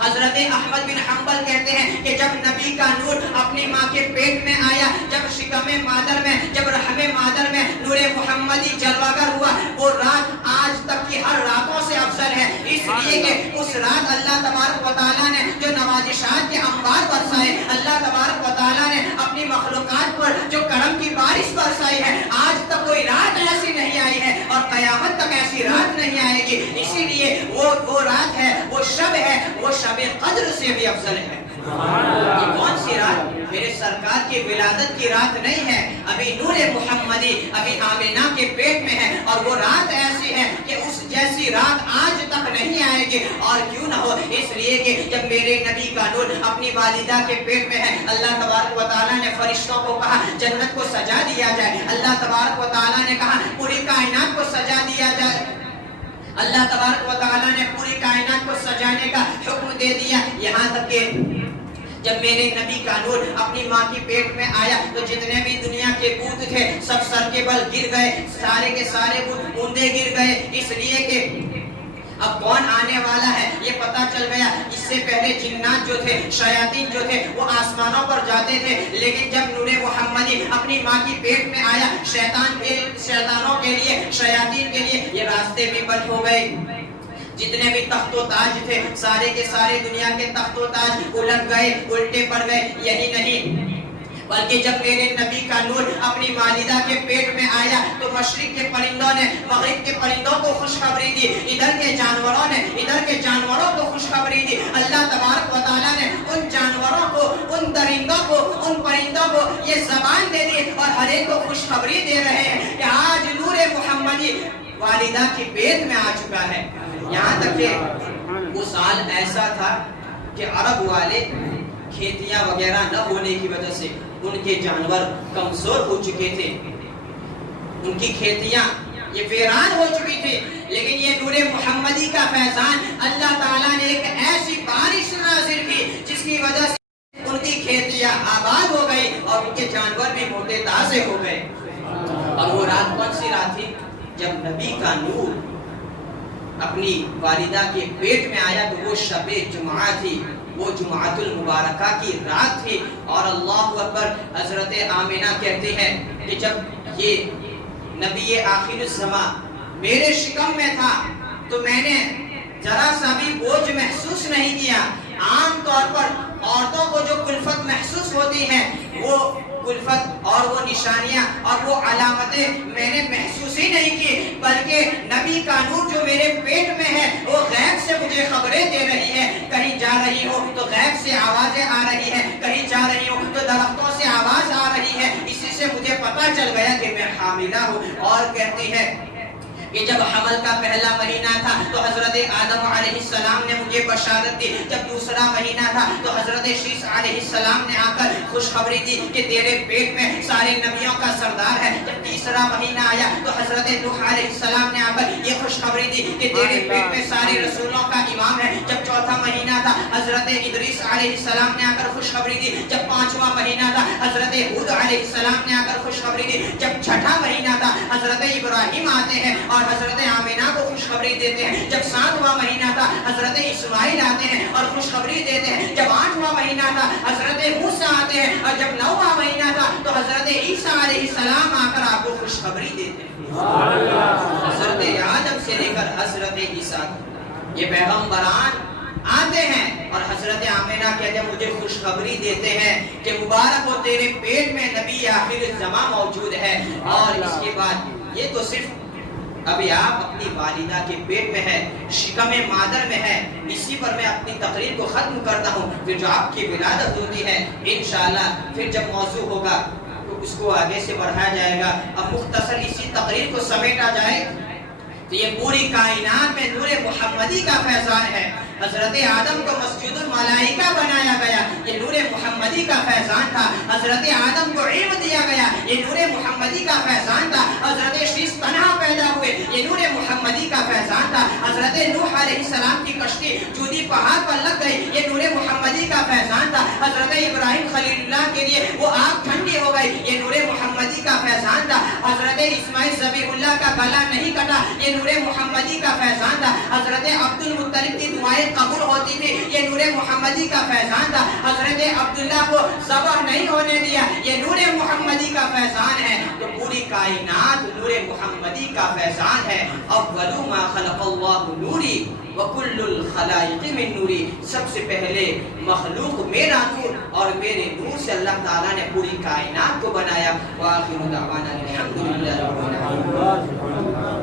حضرت احمد بن حنبل کہتے ہیں کہ جب نبی کا نور اپنی ماں کے پیٹ میں آیا، جب شکم مادر میں، جب رحم مادر میں نور محمدی جلوگر ہوا، وہ رات آج تک کی ہر راتوں سے افضل ہے. اس لیے کہ اس رات اللہ تبارک و تعالیٰ نے جو نوازشات کے انبار برسائے، اللہ تبارک و تعالیٰ نے اپنی مخلوقات پر جو کے قدر سے بھی افضل ہے۔ یہ کون سی رات؟ میرے سرکار کی ولادت کی رات نہیں ہے، ابھی نور محمدی ابھی آمینہ کے پیٹ میں ہے، اور وہ رات ایسی ہے کہ اس جیسی رات آج تک نہیں آئے گی۔ اور کیوں نہ ہو، اس لیے کہ جب میرے نبی کا نور اپنی والدہ کے پیٹ میں ہے، اللہ تبارک و تعالیٰ نے فرشتوں کو کہا جنت کو سجا دیا جائے، اللہ تبارک و تعالیٰ نے کہا پوری کائنات کو سجا دیا جائے، اللہ تبارک و تعالیٰ نے پوری کائنات کو سجانے کا حکم دے دیا۔ یہاں تک کہ جب میرے نبی کا نور اپنی ماں کی پیٹ میں آیا تو جتنے بھی دنیا کے بت تھے سب سر کے بل گر گئے، سارے کے سارے بت اوندے گر گئے، اس لیے کہ اب کون آنے والا ہے یہ پتا چل گیا۔ اس سے پہلے جنات جو تھے، شیاطین جو تھے، وہ آسمانوں پر جاتے تھے، لیکن جب نور محمدی اپنی ماں کی پیٹ میں آیا، شیطانوں کے لیے، شیاطین کے لیے یہ راستے بھی بند ہو گئے۔ جتنے بھی تخت و تاج تھے سارے کے سارے دنیا کے تخت و تاج الٹ گئے، الٹے پڑ گئے۔ یہی نہیں بلکہ جب میرے نبی کا نور اپنی والدہ کے پیٹ میں آیا تو مشرق کے پرندوں نے مغرب کے پرندوں کو خوشخبری دی، ادھر کے جانوروں نے ادھر کے جانوروں کو خوشخبری دی۔ اللہ تبارک و تعالیٰ نے ان جانوروں کو، ان درندوں کو، ان پرندوں کو یہ زبان دے دی اور ہر ایک کو خوشخبری دے رہے ہیں کہ آج نور محمدی والدہ کی پیٹ میں آ چکا ہے۔ یہاں تک کہ وہ سال ایسا تھا کہ عرب والے کھیتیاں وغیرہ نہ ہونے کی وجہ سے ان کے جانور کمزور ہو چکے تھے، ان کی کھیتیاں یہ ویران ہو چکی تھی، لیکن یہ نور محمدی کا فیضان اللہ تعالیٰ نے ایک ایسی بارش نازل کی جس کی وجہ سے ان کی کھیتیاں آباد ہو گئی اور ان کے جانور بھی موٹے تازے ہو گئے۔ اور وہ رات کون سی رات تھی؟ جب نبی کا نور اپنی والدہ کے پیٹ میں آیا تو وہ شب جمعہ تھی، وہ جمعۃ المبارکہ کی رات تھی۔ اور اللہ اکبر، حضرت آمینہ کہتے ہیں کہ جب یہ نبی آخر الزمان میرے شکم میں تھا تو میں نے ذرا سا بھی بوجھ محسوس نہیں کیا۔ عام طور پر عورتوں کو جو کلفت محسوس ہوتی ہے وہ کلفت اور وہ نشانیاں اور وہ علامتیں میں نے محسوس ہی نہیں کی، بلکہ نبی کا نور جو میرے پیٹ میں ہے وہ غیب سے مجھے خبریں دے رہی ہے۔ کہیں جا رہی ہو تو غیب سے آوازیں آ رہی ہیں، کہیں جا رہی ہو تو درختوں سے آواز آ رہی ہے، اسی سے مجھے پتا چل گیا کہ میں حاملہ ہوں۔ اور کہتی ہے کہ جب حمل کا پہلا مہینہ تھا تو حضرت آدم علیہ السلام نے مجھے بشارت دی، جب دوسرا مہینہ تھا تو حضرت شیس علیہ السلام نے آ کر خوشخبری دی کہ تیرے پیٹ میں سارے نبیوں کا سردار ہے۔ جب تیسرا مہینہ آیا تو حضرت نوح علیہ السلام نے آ کر یہ خوشخبری دی کہ تیرے پیٹ میں سارے رسولوں کا امام ہے۔ جب چوتھا مہینہ تھا حضرت ادریس علیہ السلام نے آ کر خوشخبری دی۔ جب پانچواں مہینہ تھا حضرت ہود علیہ السلام نے آ کر خوشخبری دی۔ جب چھٹا مہینہ تھا حضرت ابراہیم آتے ہیں اور حضرت آمینہ کو خوشخبری دیتے ہیں۔ جب ساتواں مہینہ تھا حضرت اسماعیل آتے ہیں اور خوشخبری دیتے ہیں۔ جب آٹھواں مہینہ تھا حضرت موسیٰ آتے ہیں، اور جب نوواں مہینہ تھا تو حضرت عیسیٰ علیہ السلام آ کر آپ کو خوشخبری دیتے ہیں۔ حضرت آدم سے لے کر حضرت عیسیٰ یہ پیغمبران آتے ہیں اور حضرت آمینہ کہتے ہیں مجھے خوشخبری دیتے ہیں کہ مبارک ہو تیرے پیٹ میں نبی آخر الزمان موجود ہے۔ اور اس کے بعد یہ تو صرف ابھی آپ اپنی والدہ کے پیٹ میں ہے، شکم مادر میں ہے، اسی پر میں اپنی تقریر کو ختم کرتا ہوں۔ پھر جو آپ کی ولادت ہوتی ہے انشاءاللہ پھر جب موضوع ہوگا تو اس کو آگے سے بڑھایا جائے گا۔ اب مختصر اسی تقریر کو سمیٹا جائے تو یہ پوری کائنات میں نور محمدی کا فیضان ہے۔ حضرت آدم کو مسجد الملائکہ بنایا گیا، یہ نور محمدی کا فیضان تھا۔ حضرت آدم کو علم دیا گیا، یہ نور محمدی کا فیضان تھا۔ حضرت شیس تنہا پیدا ہوئے، یہ نور محمدی کا فیضان تھا۔ حضرت نوح علیہ السلام کی کشتی جودی پہاڑ پر لگ گئی، یہ نور محمدی کا فیضان تھا۔ حضرت ابراہیم خلیل اللہ کے لیے وہ آگ ٹھنڈی ہو گئی، یہ نور محمدی کا فیضان تھا۔ حضرت اسماعیل ذبیح اللہ کا گلا نہیں کٹا، یہ نور محمدی کا فیضان تھا۔ حضرت عبد المطلب کی دعائیں قبول ہوتی تھی، یہ نور محمدی کا فیضان تھا۔ حضرت عبداللہ کو ذبح نہیں ہونے دیا، یہ نور محمدی کا فیضان ہے۔ تو پوری کائنات نور محمدی کا فیضان ہے۔ اول ما خلق اللہ نوری وکل الخلائق من نوری، سب سے پہلے مخلوق میرا نور اور میرے نور سے اللہ تعالیٰ نے پوری کائنات کو بنایا۔ وآخر دعوانا الحمدللہ رب العالمین۔